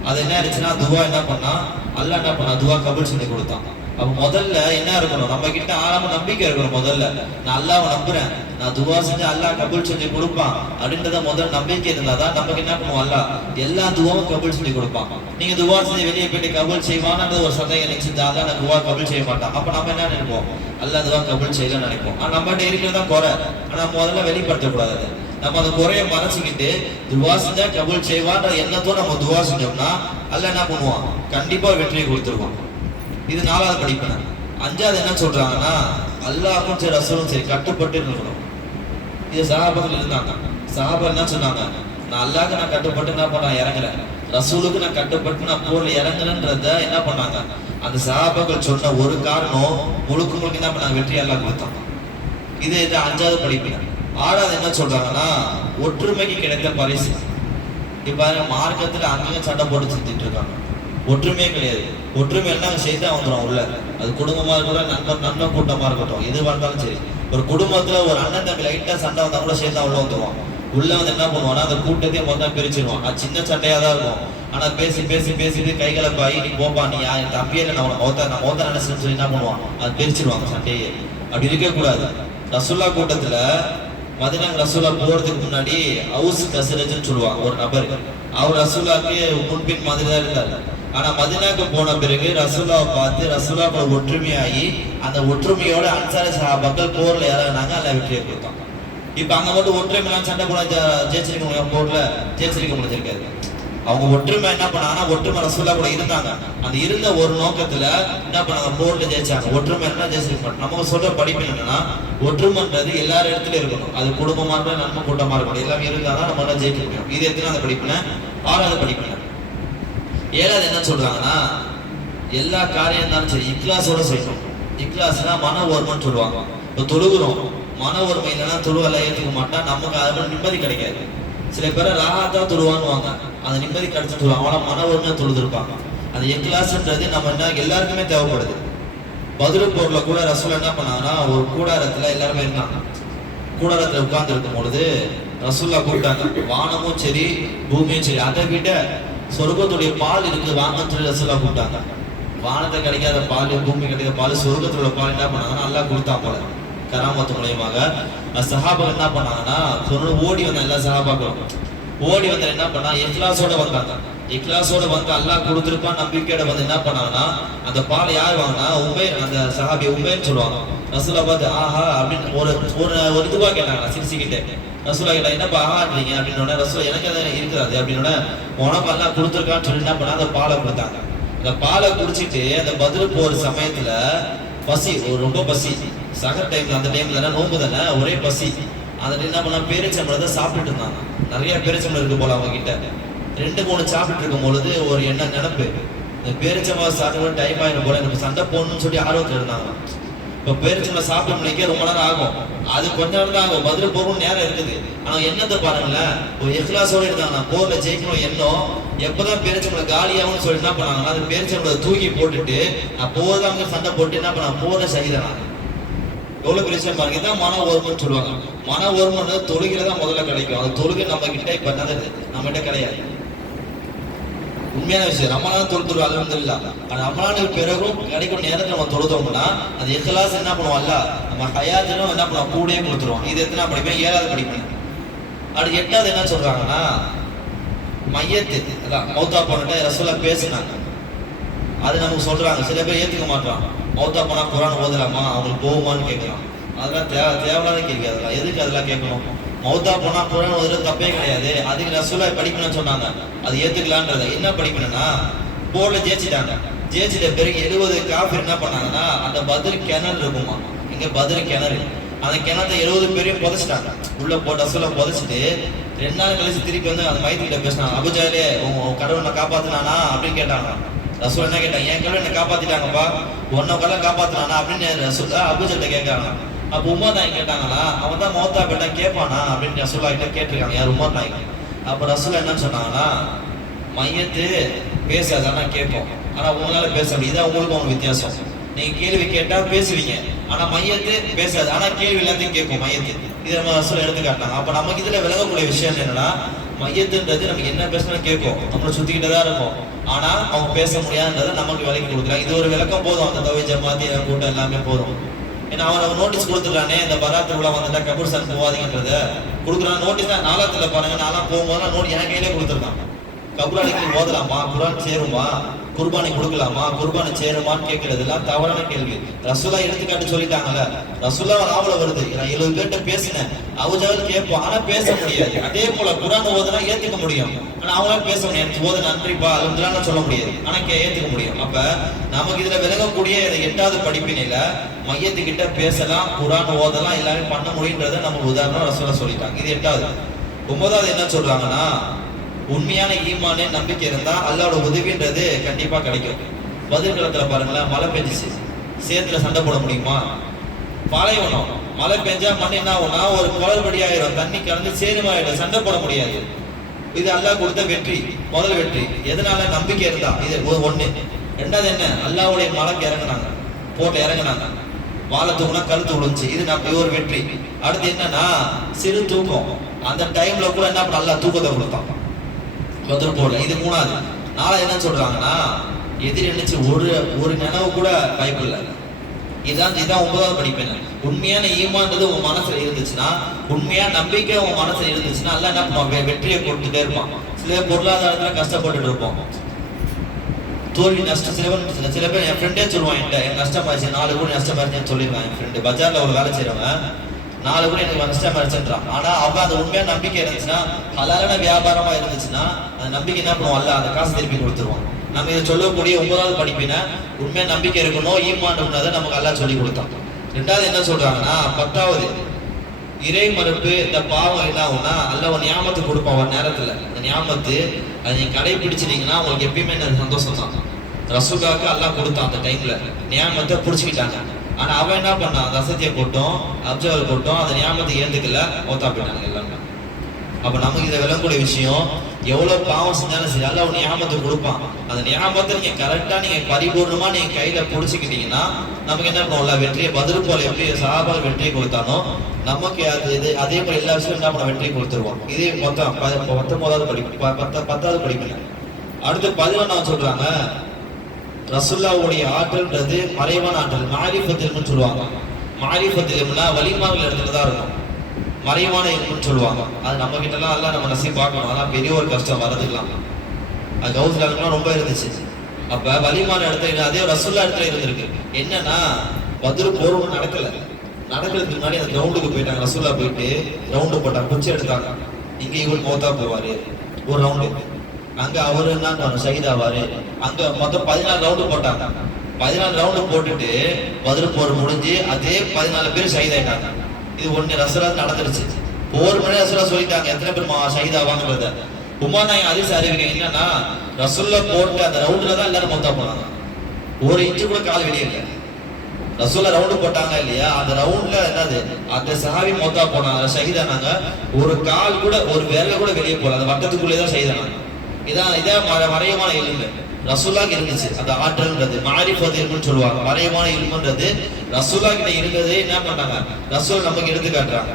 அது என்ன ஆயிடுச்சுன்னா, துவா என்ன பண்ணா அல்லாஹ் என்ன பண்ணா துவா கபூல் செஞ்சு கொடுத்தான். அப்ப முதல்ல என்ன இருக்கணும், நம்ம கிட்ட ஆழமா நம்பிக்கை இருக்கணும். முதல்ல நான் அல்லாஹ்வை நம்புறேன், நான் துவா செஞ்சு அல்லாஹ் கபூல் செஞ்சு கொடுப்பான் அப்படின்றத முதல் நம்பிக்கை இருந்தாதான் நமக்கு என்ன பண்ணுவோம், அல்லாஹ் எல்லா துவாவும் கபூல் செஞ்சு கொடுப்பான். நீங்க துவா செஞ்சு வெளியே போயிட்டு கபூல் செய்வான்னு ஒரு சந்தேகம் நினைச்சு அல்லாஹ் நான் துவா கபூல் செய்ய மாட்டான். அப்ப நம்ம என்ன நினைப்போம், அல்லாஹ் துவா கபூல் செய்யலன்னு நினைப்போம். ஆனா நம்மகிட்ட இருக்கிறதா குறை, ஆனா முதல்ல வெளிப்படுத்தக்கூடாது. நம்ம அந்த குறைய மறைச்சிக்கிட்டு துவா செஞ்சா கபூல் செய்வான்ற எண்ணத்தோட நம்ம துவா செஞ்சோம்னா அல்லாஹ் என்ன பண்ணுவான், கண்டிப்பா வெற்றியை கொடுத்துருவான். இது நாலாவது படிப்பினை. அஞ்சாவது என்ன சொல்றாங்கன்னா, அல்லாஹ்வும் சரி ரசூலும் சரி கட்டுப்பட்டு இருக்கணும். இது சஹாபாக்கள் இருந்தாங்க. சஹாபா என்ன சொன்னாங்க, நான் அல்லாஹ்க்கு நான் கட்டுப்பட்டு என்ன பண்ண இறங்குறேன், ரசூலுக்கு நான் கட்டுப்பட்டு நான் போர்ல இறங்குறேன்றத என்ன பண்ணாங்க, அந்த சஹாபாக்கள் சொன்ன ஒரு காரணம் முழுக்க என்ன பண்ணாங்க, வெற்றி அல்லாஹ் கொடுத்தான். இது அஞ்சாவது படிப்பினை. ஆறாவது என்ன சொல்றாங்கன்னா, ஒற்றுமைக்கு கிடைத்த பரிசு. இப்ப மார்க்கத்துல அங்கங்க சண்டை போட்டு செஞ்சுட்டு இருக்காங்க, ஒற்றுமையே கிடையாது. ஒற்றுமை என்ன செய்தா வந்துடும் உள்ள. அது குடும்பமா இருக்கட்டும், நண்பன் கூட்டமா இருக்கட்டும், எது வந்தாலும் சரி. ஒரு குடும்பத்துல ஒரு அண்ணன் தம்பி லைட்டா சண்டை வந்தா கூட சேர்த்தா உள்ள வந்துருவான். உள்ள வந்து என்ன பண்ணுவான்னா அந்த கூட்டத்தையே மொத்தம் பிரிச்சிருவான். அது சின்ன சண்டையா தான் இருக்கும், ஆனா பேசிட்டு கைகளை பாய் நீ போப்பா, நீ என் தம்பியே இல்லை, நான் மௌத்த நினைச்சுன்னு சொல்லி என்ன பண்ணுவான், அது பிரிச்சிருவாங்க சண்டையே. அப்படி இருக்க கூடாது. ரசூலுல்லாஹ் கூட்டத்துல மதீனாக்கு ரசூலா போறதுக்கு முன்னாடி அவுஸ் கஸ்ரஜ்னு சொல்லுவாங்க ஒரு நபர். அவர் ரசூலாக்கு முன்பின் மாதிரி தான் இருந்தார். ஆனா மதீனாக்கு போன பிறகு ரசூலாவை பார்த்து ரசூலா ஒற்றுமையாகி அந்த ஒற்றுமையோட அன்சாரி சஹாபாக்கள் போர்ல இறங்கினாங்க. அல்ல வெற்றியை கொடுத்தாங்க. இப்ப அங்க மட்டும் ஒற்றுமைலாம் சண்டை போட ஜெயிச்சிருக்க முடியும், போர்ல ஜெயிச்சிருக்க முடிஞ்சிருக்காது. அவங்க ஒற்றுமை என்ன பண்ணாங்கன்னா ஒற்றுமை ரசூலா கூட இருந்தாங்க. அந்த இருந்த ஒரு நோக்கத்துல என்ன பண்ணாங்க, போர்ல ஜெயிச்சாங்க. ஒற்றுமை என்ன ஜெயிச்சிருக்க மாட்டோம். நம்ம சொல்ற படிப்பு என்னன்னா ஒற்றுமைன்றது எல்லா இடத்துலயும் இருக்கணும். அது குடும்பமா இருக்கணும், நன்மை கூட்டமா இருக்கணும், எல்லாமே இருந்தாதான் நம்ம எல்லாம் ஜெயிக்க முடியும். இது எத்தனாவது படிப்புல? 6வது படிப்புல. 7வது என்ன சொல்றாங்கன்னா எல்லா காரியம் இருந்தாலும் சரி இக்லாஸோட செய்யணும். இக்லாஸ்னா மன ஓர்மைன்னு சொல்லுவாங்க. இப்போ தொழுகிறோம், மன ஓர்மை இல்லைன்னா தொழுவெல்லாம் ஏற்றுக்க மாட்டா, நமக்கு அதில் நிம்மதி கிடைக்காது. சில பேரை ராகத்தா தொழுவான்னுவாங்க, அந்த நிம்மதி கிடைச்சு தொழுவாங்க. அவங்கள மன ஓர்மையா தொழுதுருப்பாங்க. அந்த இக்லாஸ்ன்றது நம்ம என்ன எல்லாருக்குமே தேவைப்படுது. பத்ர் போர்ல கூட ரசூல் என்ன பண்ணாங்கன்னா ஒரு கூடாரத்துல எல்லாருமே இருந்தாங்க. கூடாரத்துல உட்கார்ந்து இருக்கும் பொழுது ரசூல்லா கூப்பிட்டாங்க. வானமும் சரி பூமியும் சரி, அதை விட சொர்க்கத்துடைய பால் இருக்கு வாங்கன்னு சொல்லி ரசூலா கூப்பிட்டாங்க. வானத்தை கிடைக்காத பால், பூமி கிடைக்காத பால், சொர்க்கத்தோட பால் என்ன பண்ணாங்கன்னா நல்லா கொடுத்தா போல கராமத்து மூலியமாக. சஹாபாக்கள் என்ன பண்ணாங்கன்னா ஓடி வந்த எல்லா சஹாபாக்களும் ஓடி வந்த என்ன பண்ணா இக்லாஸோட வந்தாங்க. இக்லாஸோட வந்து அல்லாஹ் கொடுத்துருப்பான் நம்பிக்கையோட வந்து என்ன பண்ணாங்கன்னா அந்த பால் யார் வாங்கினா உமைர், அந்த சஹாபி உமைர்னு சொல்லுவாங்க. ரசூலா பார்த்து ஆஹா அப்படின்னு ஒரு இதுவா கேட்டாங்க சிரிச்சுக்கிட்டே. ரசூலா கேட்டா என்னப்பா ஆஹான்றீங்க அப்படின்னு. ரசூலா எனக்கு அதை இருக்கிறது அப்படின்னு உனக்கு எல்லாம் கொடுத்துருக்கான்னு சொல்லி என்ன பண்ணா அந்த பாலை கொடுத்தாங்க. அந்த பாலை குடிச்சிட்டு அந்த பத்ர் போற சமயத்துல பசி, ரொம்ப பசி, சகர் டைம்ல, அந்த டைம்ல நோம்பு தானே, ஒரே பசி. அந்த என்ன பண்ணா பேரிச்சம்பழத்தை சாப்பிட்டுட்டு இருந்தாங்க. நிறைய பேரிச்சம்பழம் இருக்கு போல அவங்க கிட்ட. 2-3 சாப்பிட்டு இருக்கும் பொழுது ஒரு என்ன நினைப்பு, இந்த பேரிச்சம்பழம் சாப்பிட்டு டைம் ஆயிடும் போல, எனக்கு சண்டை போடணும்னு சொல்லி ஆர்வத்தில் இருந்தாங்க. இப்போ பேரிச்சம்பழம் சாப்பிட முடிக்க ரொம்ப நேரம் ஆகும், அது கொஞ்ச நேரம் தான் ஆகும். பதில் போகணும்னு நேரம் இருக்குது. ஆனா என்னத்தை பாருங்களேன், ஒரு இக்லாஸோட இருந்தாங்க. போர்ல ஜெயிக்கணும் எண்ணம். எப்பதான் பேரிச்சம்பழம் காலியாகும்னு சொல்லி என்ன பண்ணாங்கன்னா அந்த பேரிச்சம்பழத்தை தூக்கி போட்டுட்டு போர்தான் அவங்க சண்டை போட்டு என்ன பண்ணாங்க, போர்ல சகிதானாங்க. எவ்வளவு பெரிய விஷயம் பாருங்க. இதான் மன ஓர்மைன்னு சொல்லுவாங்க. மன ஓர்மைன்னு தொழுகையில தான் முதல்ல கிடைக்கும். அந்த தொழுகை நம்ம கிட்ட இப்ப என்னது நம்ம கிட்ட கிடையாது. உண்மையான விஷயம். ரமலான் தொழுதுருவோம் அல்ஹம்துலில்லாஹ். ஆனா ரமலானுக்கு பிறகும் கிடைக்கும் நேரத்தில் நம்ம தொழுதோம்னா அது இக்லாஸ் என்ன பண்ணுவோம்ல, நம்ம ஹயாத்திலும் என்ன பண்ணுவோம் கூடயே கொடுத்துருவோம். இது எத்தனை படிப்பேன்? 7வது படிப்பேன். அடுத்து 8வது என்ன சொல்றாங்கன்னா மையத்து, அதான் மௌத்தா போனட்ட ரசூலா பேசினாங்க. அது நமக்கு சொல்றாங்க. சில பேர் ஏத்துக்க மாட்டான். மௌத்தா போனா குரான் ஓதலாமா, அவங்களுக்கு போகுமான்னு கேட்கலாம். அதெல்லாம் தேவையான கேள்வி. அதெல்லாம் எதுக்கு அதெல்லாம் கேட்கணும்? மௌத்தா போனா குரான் ஓதுறது தப்பே கிடையாது. அதுக்கு ரசூலா படிக்கணும்னு சொன்னாங்க. அது ஏத்துக்கலான்றத என்ன படிக்கணும்னா போர்ல ஜெயிச்சிட்டாங்க. ஜெயிச்சிட்ட பிறகு 70 காஃபிர் என்ன பண்ணாங்கன்னா அந்த பத்ர் கிணறு இருக்குமா, இங்க பத்ர் கிணறு, அந்த கிணத்தை 70 பேரையும் புதைச்சிட்டாங்க. உள்ள போட்டு ரசூலா புதைச்சிட்டு 2 நாள் கழிச்சு திருப்பி வந்து அந்த மையத்துக்கிட்ட பேசினாங்க. அபுஜாலே உன் கடவுள் என்ன காப்பாத்தினானா அப்படின்னு கேட்டாங்க. ரசூல் என்ன கேட்டாங்க, என் கடவுள் என்ன காப்பாத்திட்டாங்கப்பா, உன்னை கடவுள் காப்பாத்தினானா அப்படின்னு ரசூலா அபுஜால்கிட்ட கேட்கறாங்க. அப்போ உமர் நாயக் கேட்டாங்களா, அவன் தான் மௌத்தா போயிட்டா கேட்பானா அப்படின்னு ரசூலா கிட்ட கேட்டிருக்காங்க. யார்? உமர் நாயக். அப்போ ரசூலா என்னன்னு சொன்னாங்கன்னா மையத்து பேசாது ஆனா கேட்போம், ஆனா உங்களால பேச முடியும். இதான் உங்களுக்கு வித்தியாசம். நீங்க கேள்வி கேட்டா பேசுவீங்க, ஆனா மையத்து பேசாது ஆனா கேள்வி எல்லாத்தையும் கேட்போம் மையத்து. இதை நம்ம ரசூலா எடுத்து காட்டினாங்க. அப்ப நமக்கு இதுல விளங்கக்கூடிய விஷயம் என்னன்னா மையத்துன்றது நமக்கு என்ன பேசணும் கேட்கும், நம்மளை சுத்திக்கிட்டு தான் இருக்கும். ஆனா அவங்க பேச முடியாதுன்றதை நமக்கு விளக்கி கொடுக்குறாங்க. இது ஒரு விளக்கம் போதும். அந்த தவை ஜமாத்தி கூட்டம் எல்லாமே போதும். ஏன்னா அவன் நோட்டீஸ் கொடுத்துட்டானே, இந்த பராத்துக்குள்ள வந்துட்டா கபூர் சார் போவாதீங்கன்றத கொடுக்குறான். நோட்டீஸ் தான் 4த்துல பாருங்க. நான்லாம் போகும்போது நோட் என் கையிலே கொடுத்துருக்கான். கபூரானிக்கு ஓதலாமா, குரான் சேருமா, குர்பானி கொடுக்கலாமா, குர்பானி சேருமான்னு கேட்கறது எல்லாம் தவறான கேள்வி. ரசூலா எடுத்துக்காட்டு சொல்லிட்டாங்கல்ல, ரசூலா ஆவல வருது. நான் 70 பேர்ட்ட பேசினேன், அவுஜாவது கேட்போம் ஆனா பேச முடியாது. அதே போல குரான் ஓதுனா ஏத்துக்க முடியும், ஆனா அவங்களால பேச முடியாது. எனக்கு ஓத நன்றிப்பா அதுலாம் சொல்ல முடியாது, ஆனா ஏத்துக்க முடியும். அப்ப நமக்கு இதுல விளங்கக்கூடிய 8வது படிப்பினையில மையத்துக்கிட்ட பேசலாம், குரான் ஓதலாம், எல்லாமே பண்ண முடியுன்றத நம்ம உதாரணம் ரசூலா சொல்லிட்டாங்க. இது 8வது. 9வது என்ன சொல்றாங்கன்னா உண்மையான ஈமானே நம்பிக்கை இருந்தா அல்லாஹ்வோட உதவின்றது கண்டிப்பா கிடைக்கும். பதில் காலத்துல பாருங்களேன், மழை பெஞ்சிச்சு, சேத்துல சண்டை போட முடியுமா? பாலைவனம், மழை பெஞ்சா மண் என்ன ஆகும்னா ஒரு குளறுபடி ஆயிரும், தண்ணி கலந்து சேருமாயிடும், சண்டை போட முடியாது. இது அல்லாஹ் கொடுத்த வெற்றி, முதல் வெற்றி. எதனால? நம்பிக்கை இருந்தா. இது 1. 2வது என்ன, அல்லாஹ்வுடைய மலைக்கு இறங்குனாங்க, போட்டு இறங்குனாங்க, வாழை தூக்குனா கழுத்து விழுந்துச்சு. இது நம்ம ஒரு வெற்றி. அடுத்து என்னன்னா சிறு தூக்கம். அந்த டைம்ல கூட என்ன பண்ண அல்லாஹ் தூக்கத்தை கொடுத்தான் பதில் போல. இது 3வது. 4வது என்ன சொல்றாங்கன்னா எதிரி நினைச்சு ஒரு நினைவு கூட பயப்படல. இதான் 9வது படிப்பேன். உண்மையான ஈமான்றது உன் மனசுல இருந்துச்சுன்னா, உண்மையான நம்பிக்கை உன் மனசுல இருந்துச்சுன்னா அல்லாஹ் என்ன பண்ணுவான், வெற்றியை கொடுத்துட்டே இருப்பான். சில பொருளாதாரத்துல கஷ்டப்பட்டுட்டு இருப்போம், தோல்வி நஷ்டம். சில பேர் என் ஃப்ரெண்டே சொல்லுவான், எனக்கு நஷ்டமாச்சு, 4 கோடி நஷ்டமாச்சுன்னு சொல்லிடுவான். என் ஃப்ரெண்டு பஜார்ல ஒரு வேலை செய்யறவன் 4 கோடி எனக்கு நஷ்டமாச்சுன்றான். ஆனா அவன் அந்த உண்மையான நம்பிக்கை இருந்துச்சுன்னா, ஹலாலான வியாபாரமா இருந்துச்சுன்னா, அந்த நம்பிக்கை என்ன பண்ணுவான், அல்ல அந்த காசு திருப்பி கொடுத்துருவான். நம்ம இதை சொல்லக்கூடிய 9வது படிப்பினா உண்மையான நம்பிக்கை இருக்கணும், ஈமான் உன்னதை நமக்கு அல்லாஹ் சொல்லி கொடுத்தான். 2வது என்ன சொல்றாங்கன்னா, 10வது இறை மறுப்பு. இந்த பாவம் என்ன ஆகும்னா, அல்லாஹ் ஒரு ஞாபகத்தை கொடுப்பான் ஒரு நேரத்துல. அந்த ஞாபகத்து அதை நீங்க கடைபிடிச்சிட்டீங்கன்னா உங்களுக்கு எப்பயுமே சந்தோஷம் தான். ரசூலுல்லாஹ்க்கு அல்லாஹ் கொடுத்தான் அந்த டைம்ல ஞாபகத்தை பிடிச்சிக்கிட்டாங்க. ஆனா அவன் என்ன பண்ணான், அந்த அசத்தியை போட்டோம், அப்சர்வல் போட்டோம், அந்த ஞாபகத்தை ஏந்துக்கல, மௌத்தா போயிட்டாங்க எல்லாமே. அப்ப நமக்கு இதை விளங்கக்கூடிய விஷயம், எவ்வளவு பாவம் செஞ்சாலும் சரி அல்லாஹ் ஒரு ஞாபகத்தை கொடுப்பான். அந்த ஞாபகத்தை நீங்க கரெக்டா நீங்க பரிபூர்ணமா நீங்க கையில பிடிச்சிக்கிட்டீங்கன்னா நமக்கு என்ன பண்ணுவோம்ல, வெற்றியை பதில் போல எப்படி சஹாபாக்கள் வெற்றியை கொடுத்தானோ நமக்கு அதே மாதிரி எல்லா விஷயம் என்ன பண்ண வெற்றியை கொடுத்துருவோம். இதே மொத்தம் 19வது படிப்பு 10வது படிப்பு. அடுத்து 11வது சொல்றாங்க, ரசூலுல்லாஹ்வுடைய ஆற்றல்ன்றது மறைவான ஆற்றல், மாரிஃபத் இல்முன்னு சொல்லுவாங்க. மாரிஃபத் இல்முனா வலிமார்கள் இடத்துல தான் இருக்கும், மறைவான இல்முன்னு சொல்லுவாங்க. அது நம்ம கிட்டலாம் எல்லாம் நம்ம நசீப் பார்க்கணும். அதெல்லாம் பெரிய ஒரு கஷ்டம் வரதுக்கலாம். அது கௌஸ்லாம் ரொம்ப இருந்துச்சு. அப்ப வலிமான இடத்துல அதே ரசூலுல்லாஹ் இடத்துல இருந்திருக்கு. என்னன்னா பத்ர் போர் நடக்கிறதுக்கு முன்னாடி அந்த கிரவுண்டுக்கு போயிட்டாங்க. ரசூலுல்லாஹ் போயிட்டு ரவுண்டு போட்டாங்க, குச்சி எடுத்தாங்க. இங்க இவர் மௌத்தா போவாரு ஒரு ரவுண்டு, அங்க அவரு என்ன ஷஹீதாவாரு. அங்க மொத்தம் 14 ரவுண்டு போட்டாங்க. 14 ரவுண்டு போட்டுட்டு பத்ர் போர் முடிஞ்சு அதே 14 பேர் ஷஹீதாயிட்டாங்க. இது ஒண்ணு ரசூலுல்லாஹ் நடந்துருச்சு. போர் முன்னாடி ரசூலுல்லாஹ் சொல்லிட்டாங்க எத்தனை பேர் ஷஹீதாவாங்கிறத. உமாநாயகம் ஹதீஸ் அறிவிக்க என்னன்னா, ரசூலுல்லாஹ் போட்டு அந்த ரவுண்டுல தான் எல்லாரும் மௌத்தா போனாங்க. ஒரு இன்ச்சு கூட கால் வெளியே இல்லை. ரசூலுல்லாஹ் ரவுண்டு போட்டாங்க இல்லையா, அந்த ரவுண்ட்ல என்னது அந்த சஹாபி மௌத்தா போனாங்க, ஷஹீதானாங்க. ஒரு கால் கூட ஒரு விரல் கூட வெளியே போல, அந்த வட்டத்துக்குள்ளே தான் ஷஹீதானாங்க. இதான் மறைவான இல்மு ரசூலுல்லாஹ்க்கு இருந்துச்சு. அந்த ஆற்றல்ன்றது மாரிஃபத் இல்முன்னு சொல்லுவாங்க. மறைவான இல்முன்றது ரசூலுல்லாஹ் கிட்ட இருந்ததே என்ன பண்ணாங்க, ரசூல் நமக்கு எடுத்து காட்டுறாங்க.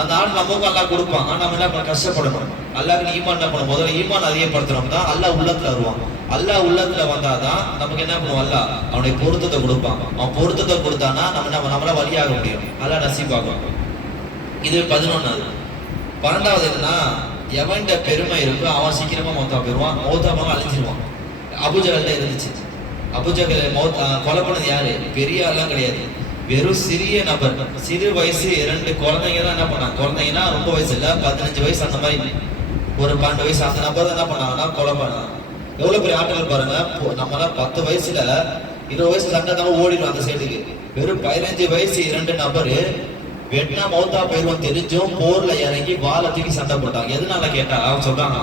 அந்த ஆள் நமக்கு அல்லாஹ் கொடுப்பான். ஆனா நம்ம என்ன பண்ண, கஷ்டப்படணும். அல்லாஹ்க்கு ஈமான் என்ன பண்ணணும், முதல்ல ஈமான் அதிகப்படுத்தணும் தான் அல்லாஹ் உள்ளத்துல வருவான். அல்லாஹ் உள்ளத்துல வந்தாதான் நமக்கு என்ன பண்ணுவோம், அல்லாஹ் அவனுடைய பொருத்தத்தை கொடுப்பான். அவன் பொருத்தத்தை கொடுத்தானா நம்மளால வழியாக முடியும், அல்லாஹ் நசீபாகும். இது 11வது. 12வது என்னன்னா, எவன்கிட்ட பெருமை இருக்கோ அவன் சீக்கிரமா மௌத்தா போயிடுவான், மௌத்தா போக அழிஞ்சிருவான். அபூஜஹல்கிட்ட இருந்துச்சு. அபூஜஹல் கொலை பண்ணது யாரு, பெரிய ஆள்லாம் கிடையாது, வெறும் சிறிய நபர். சிறு வயசு 2 குழந்தைங்க தான் என்ன பண்ணாங்க. குழந்தைங்கன்னா ரொம்ப வயசு இல்லை, 15 வயசு அந்த மாதிரி, ஒரு 12 வயசு அந்த நபர் தான் என்ன பண்ணாங்கன்னா கொலை பண்ணாங்க. எவ்வளவு பெரிய ஆற்றல் பாருங்க. நம்மளாம் 10 வயசுல 20 வயசு சண்டை தான் ஓடிடும் அந்த சைடுக்கு. வெறும் 15 வயசு 2 நபரு வெட்னா மௌத்தா போயிடுவோம் தெரிஞ்சும் போர்ல இறங்கி வாழை தூக்கி சண்டை போட்டாங்க. எதனால கேட்டா அவங்க சொல்றாங்க,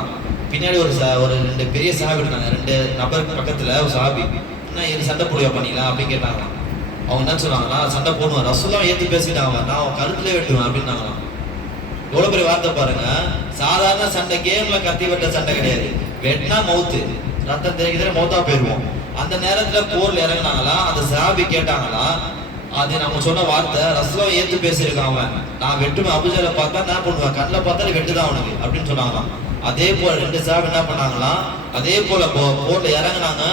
பின்னாடி ஒரு 2 பெரிய சஹாபி இருந்தாங்க. 2 நபருக்கு பக்கத்துல ஒரு சஹாபி, என்ன இது சண்டை போடுவா பண்ணிக்கலாம் அப்படின்னு கேட்டாங்க. அவங்க என்ன சொன்னாங்கன்னா, சண்டை போடுவான், ரசூலுல்லாஹ் ஏத்து பேசிட்டாங்க, நான் அவன் கருத்துல வெட்டுவேன் அப்படின்னாங்க. எவ்வளவு பெரிய வார்த்தை பாருங்க. சாதாரண சண்டை, கேம்ல கத்தி வெட்ட சண்டை கிடையாது, வெட்னா மவுத்து, ரத்தம் தெரிக்கிற மௌத்தா போயிடுவோம். அந்த நேரத்துல போர்ல இறங்கினாங்களா, அந்த சஹாபி கேட்டாங்களா, அது நம்ம சொன்ன வார்த்தை ரசூலுல்லாஹ் ஏத்து பேசியிருக்கான். அவன் நான் வெட்டுவேன், அபூஜஹலை பார்த்தா என்ன பண்ணுவேன், கண்ணில் பார்த்தாலே வெட்டுதான் அவனுக்கு அப்படின்னு சொன்னாங்களாம். அதே போல 2 சஹாபி என்ன பண்ணாங்களாம், அதே போல போர்ல இறங்கினாங்க.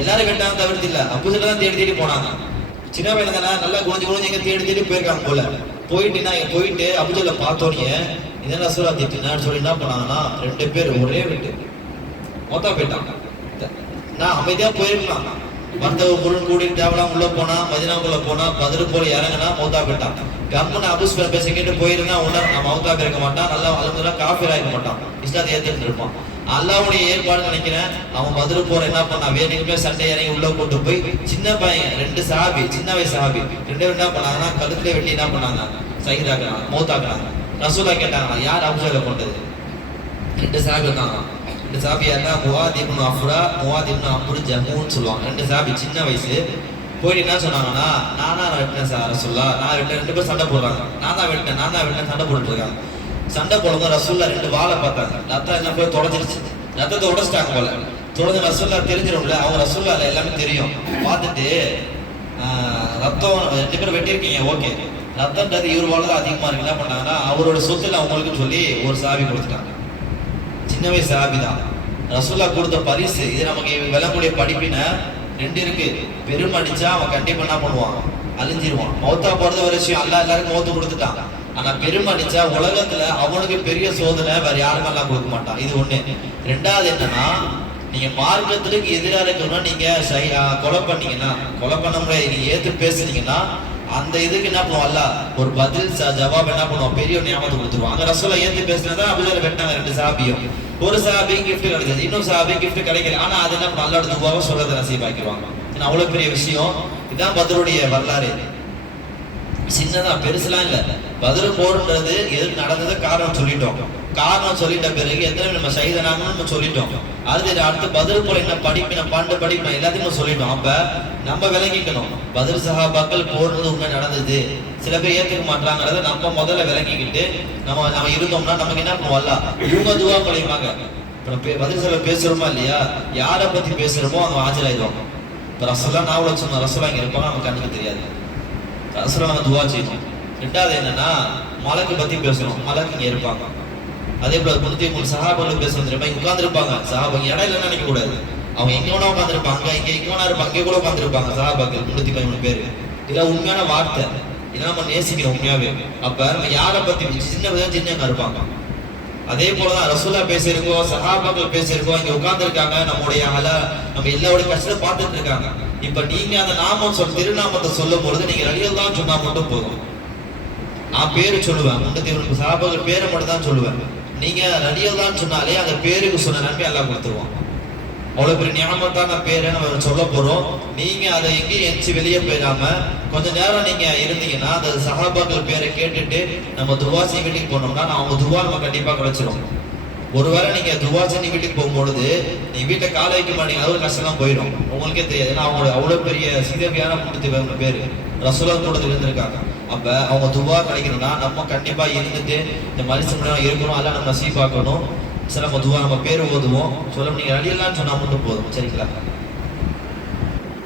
எல்லாரும் வெட்டாங்க தவிர்த்து இல்ல, அபூஜஹலை தான் தேடி போனாங்க. சின்ன பையன் தானே, நல்லா குனிஞ்சு எங்க தேடி போயிருக்காங்க போல. போயிட்டு அபூஜஹலை பார்த்தோன்னே இதெல்லாம் ரசூலுல்லாஹ் திட்டினான்னு சொல்லி என்ன பண்ணாங்கன்னா, 2 பேர் ஒரே வெட்டு மௌத்தா போயிட்டாங்க. நான் அமைதியா போயிருக்கலாம், வந்தவ பொருள் கூட்டிட்டு தேவலாம் உள்ள போனா, மதினாவுக்குள்ள போனா, பத்ர் போல இறங்கினா மௌத்தா போயிட்டான். கம்முன்னு அபூ சுஃபியான் பேச கேட்டு போயிருந்தா நான் மௌத்தா இருக்க மாட்டான், நல்லா அல்ஹம்துலில்லாஹ் காஃபிரா இருக்க மாட்டான், இஸ்லாத்தை ஏத்துட்டு இருப்பான். அல்லாஹ்வுடைய ஏற்பாடு நினைக்கிறேன். அவன் பத்ர் போற என்ன பண்ணா, வேணுமே சண்டை இறங்கி உள்ள கொண்டு போய் சின்ன பையன் 2 சஹாபி, சின்ன வயசு சஹாபி 2 பேரும் என்ன பண்ணாங்கன்னா, கழுத்துல வெட்டி என்ன பண்ணாங்க, ஷஹீதாக்குறாங்க, மௌத்தாக்குறாங்க. ரசூலுல்லாஹ் கேட்டாங்க, யார் அபூஜஹலை கொண்டது? 2 சஹாபி இருக்காங்க. 2 சஹாபி யாருன்னா, முஆத் இப்னு அஃப்ரா, முஆத் இப்னு அம்ரு ஜஹூன்னு சொல்லுவாங்க. 2 சஹாபி சின்ன வயசு. போயிட்டு என்ன சொன்னாங்கன்னா, நானா வெட்டினேன் சார் ரசூலுல்லாஹ், நான் வெட்டினேன். 2 பேர் சண்டை போடுறாங்க, நான் தான் வெட்டினேன் சண்டை போட்டுட்டு இருக்காங்க. சண்டை போடும்போது ரசூலுல்லாஹ் 2 வாழை பார்த்தாங்க, ரத்தம் என்ன போய் தொலைஞ்சிருச்சு, ரத்தத்தை உடைச்சிட்டாங்க போல. தொடர்ந்து ரசூலுல்லாஹ் தெரிஞ்சிடும்ல, அவங்க ரசூலுல்லாஹ் எல்லாமே தெரியும். பார்த்துட்டு ரத்தம் 2 பேர் வெட்டியிருக்கீங்க, ஓகே, ரத்தம்ன்றது இவர் வாழ தான் அதிகமா இருக்கு, என்ன பண்ணாங்கன்னா அவரோட சொத்துல அவங்களுக்கு சொல்லி ஒரு சாவி கொடுத்துட்டாங்க. சின்ன வயசு சஹாபி தான். ரசூலுல்லாஹ் கொடுத்த பரிசு இது. நமக்கு விளங்கக்கூடிய படிப்பின 2 இருக்கு. பெரும் அடிச்சா அவன் கண்டிப்பா என்ன பண்ணுவான், அழிஞ்சிருவான். மௌத்தா போறது ஒரு விஷயம், அல்லா எல்லாருக்கும் மௌத்து கொடுத்துட்டான். ஆனா பெருமடிச்சா உலகத்துல அவனுக்கு பெரிய சோதனை வேற யாருக்கும் எல்லாம் கொடுக்க மாட்டான். இது ஒண்ணு. ரெண்டாவது என்னன்னா, நீங்க மார்க்கத்துக்கு எதிராக இருக்கணும்னா நீங்க கொலை பண்ணீங்கன்னா, கொலை பண்ண முடியாது, நீங்க ஏத்து பேசுனீங்கன்னா அந்த இதுக்கு என்ன பண்ணுவோம், அல்ல ஒரு பதில் ஜவாப் என்ன பண்ணுவோம், பெரிய ஞாபகத்தை கொடுத்துருவோம். அங்க ரசூலை ஏத்து பேசினதான் அபூஜஹல் வெட்டாங்க 2 சஹாபியும். ஒரு சஹாபி கிஃப்ட் கிடைச்சது, இன்னொரு சஹாபி கிஃப்ட் கிடைக்கல. ஆனா அது என்ன பண்ண, அல்லாஹ் துவாவை சொல்றதை நசீபாக்கிடுவாங்க. ஏன்னா அவ்வளவு பெரிய விஷயம். இதான் பத்ருடைய வரலாறு. சின்னதா பெருசுலாம் இல்ல. பத்ர் போர்ன்றது எதுக்கு நடந்தது காரணம் சொல்லிட்டோம். காரணம் சொல்லிட்ட பிறகு எத்தனை நம்ம ஷஹீதானாங்கன்னு நம்ம சொல்லிட்டோம். அடுத்து பத்ர் போல என்ன படிப்பின பாண்டு படிப்பின எல்லாத்தையும் நம்ம சொல்லிட்டோம். அப்ப நம்ம விளங்கிக்கணும், பத்ர் சஹாபாக்கள் போர்ன்றது உண்மை நடந்தது. சில பேர் ஏத்துக்க மாட்டாங்கிறத நம்ம முதல்ல விளங்கிக்கிட்டு நம்ம இருந்தோம்னா நமக்கு என்ன பண்ணுவோம்ல, இவங்க துவா பண்ணிப்பாங்க. இப்ப பத்ர் சஹாபா பேசுறோமா இல்லையா, யாரை பத்தி பேசுறோமோ அவங்க ஆஜராயிடுவாங்க. இப்ப ரசூலா நான் சொன்ன ரசூலா இங்க இருப்பாங்க, நம்ம கண்ணுக்கு தெரியாது. ரசூலா நம்ம துவா செய்யணும். ரெண்டாவது என்னன்னா, மலக்கு பத்தி பேசணும், மலக்கு இங்க இருப்பாங்க. அதே போல 303 சஹாபாக்கள் பேசணும் தெரியுமா, இங்க உட்கார்ந்துருப்பாங்க. சஹாபாங்க இடம் இல்லைன்னு நினைக்க கூடாது. அவங்க எங்க வேணா உட்காந்துருப்பாங்க, இங்க வேணா இருப்பாங்க, அங்கே கூட உட்காந்துருப்பாங்க. சஹாபாக்கள் 313 பேர். இதெல்லாம் உண்மையான வார்த்தை, இதெல்லாம் நம்ம நேசிக்கிறோம் உண்மையாவே. அப்ப நம்ம யாரை பத்தி சின்ன இருப்பாங்க. அதே போலதான் ரசூலா பேசியிருக்கோம், சஹாபாக்கள் பேசியிருக்கோம், இங்க உட்கார்ந்துருக்காங்க. நம்முடைய நம்ம எல்லாருடைய கஷ்டத்தை பார்த்துட்டு இருக்காங்க. இப்ப நீங்க அந்த நாமம் திருநாமத்தை சொல்லும் பொழுது நீங்க ரலியல்லாஹு சொன்னா மட்டும் போதும். நான் பேரு சொல்லுவேன், 303 சஹாபாக்கள் பேரை மட்டும் தான் சொல்லுவேன். நீங்க ரலியல்லாஹு சொன்னாலே அந்த பேருக்கு சொன்ன நன்மை அல்லாஹ் கொடுத்துருவான். அவ்வளவு பெரிய ஞாபகத்தான பேரை நம்ம சொல்ல போறோம். நீங்க அதை எங்கேயும் எந்திச்சு வெளியே போயிடாம கொஞ்ச நேரம் நீங்க இருந்தீங்கன்னா அந்த சஹாபாக்கள் பேரை கேட்டுட்டு நம்ம துவா செய்ய வீட்டுக்கு போனோம்னா அவங்க துவா நம்ம கண்டிப்பா கிடைச்சிடும். ஒருவேளை நீங்க துவா செஞ்சு வீட்டுக்கு போகும்பொழுது நீங்க வீட்டை கால வைக்க மாட்டீங்க, அது ஒரு கஷ்டம் போயிடும். உங்களுக்கே தெரியாது, ஏன்னா அவங்க அவ்வளவு பெரிய சீதவியான 3 பேரு ரசூலா கூடத்துல இருந்திருக்காங்க. அப்ப அவங்க துவா கிடைக்கணும்னா நம்ம கண்டிப்பா இருந்துட்டு இந்த மனுஷன் இருக்கணும், அதெல்லாம் நம்ம பார்க்கணும். சில நம்ம துவா நம்ம பேர் ஓதுவோம் சொல்ல, நீங்க ரலியல்லாஹு சொன்னா மட்டும் போதும். சரிங்களா?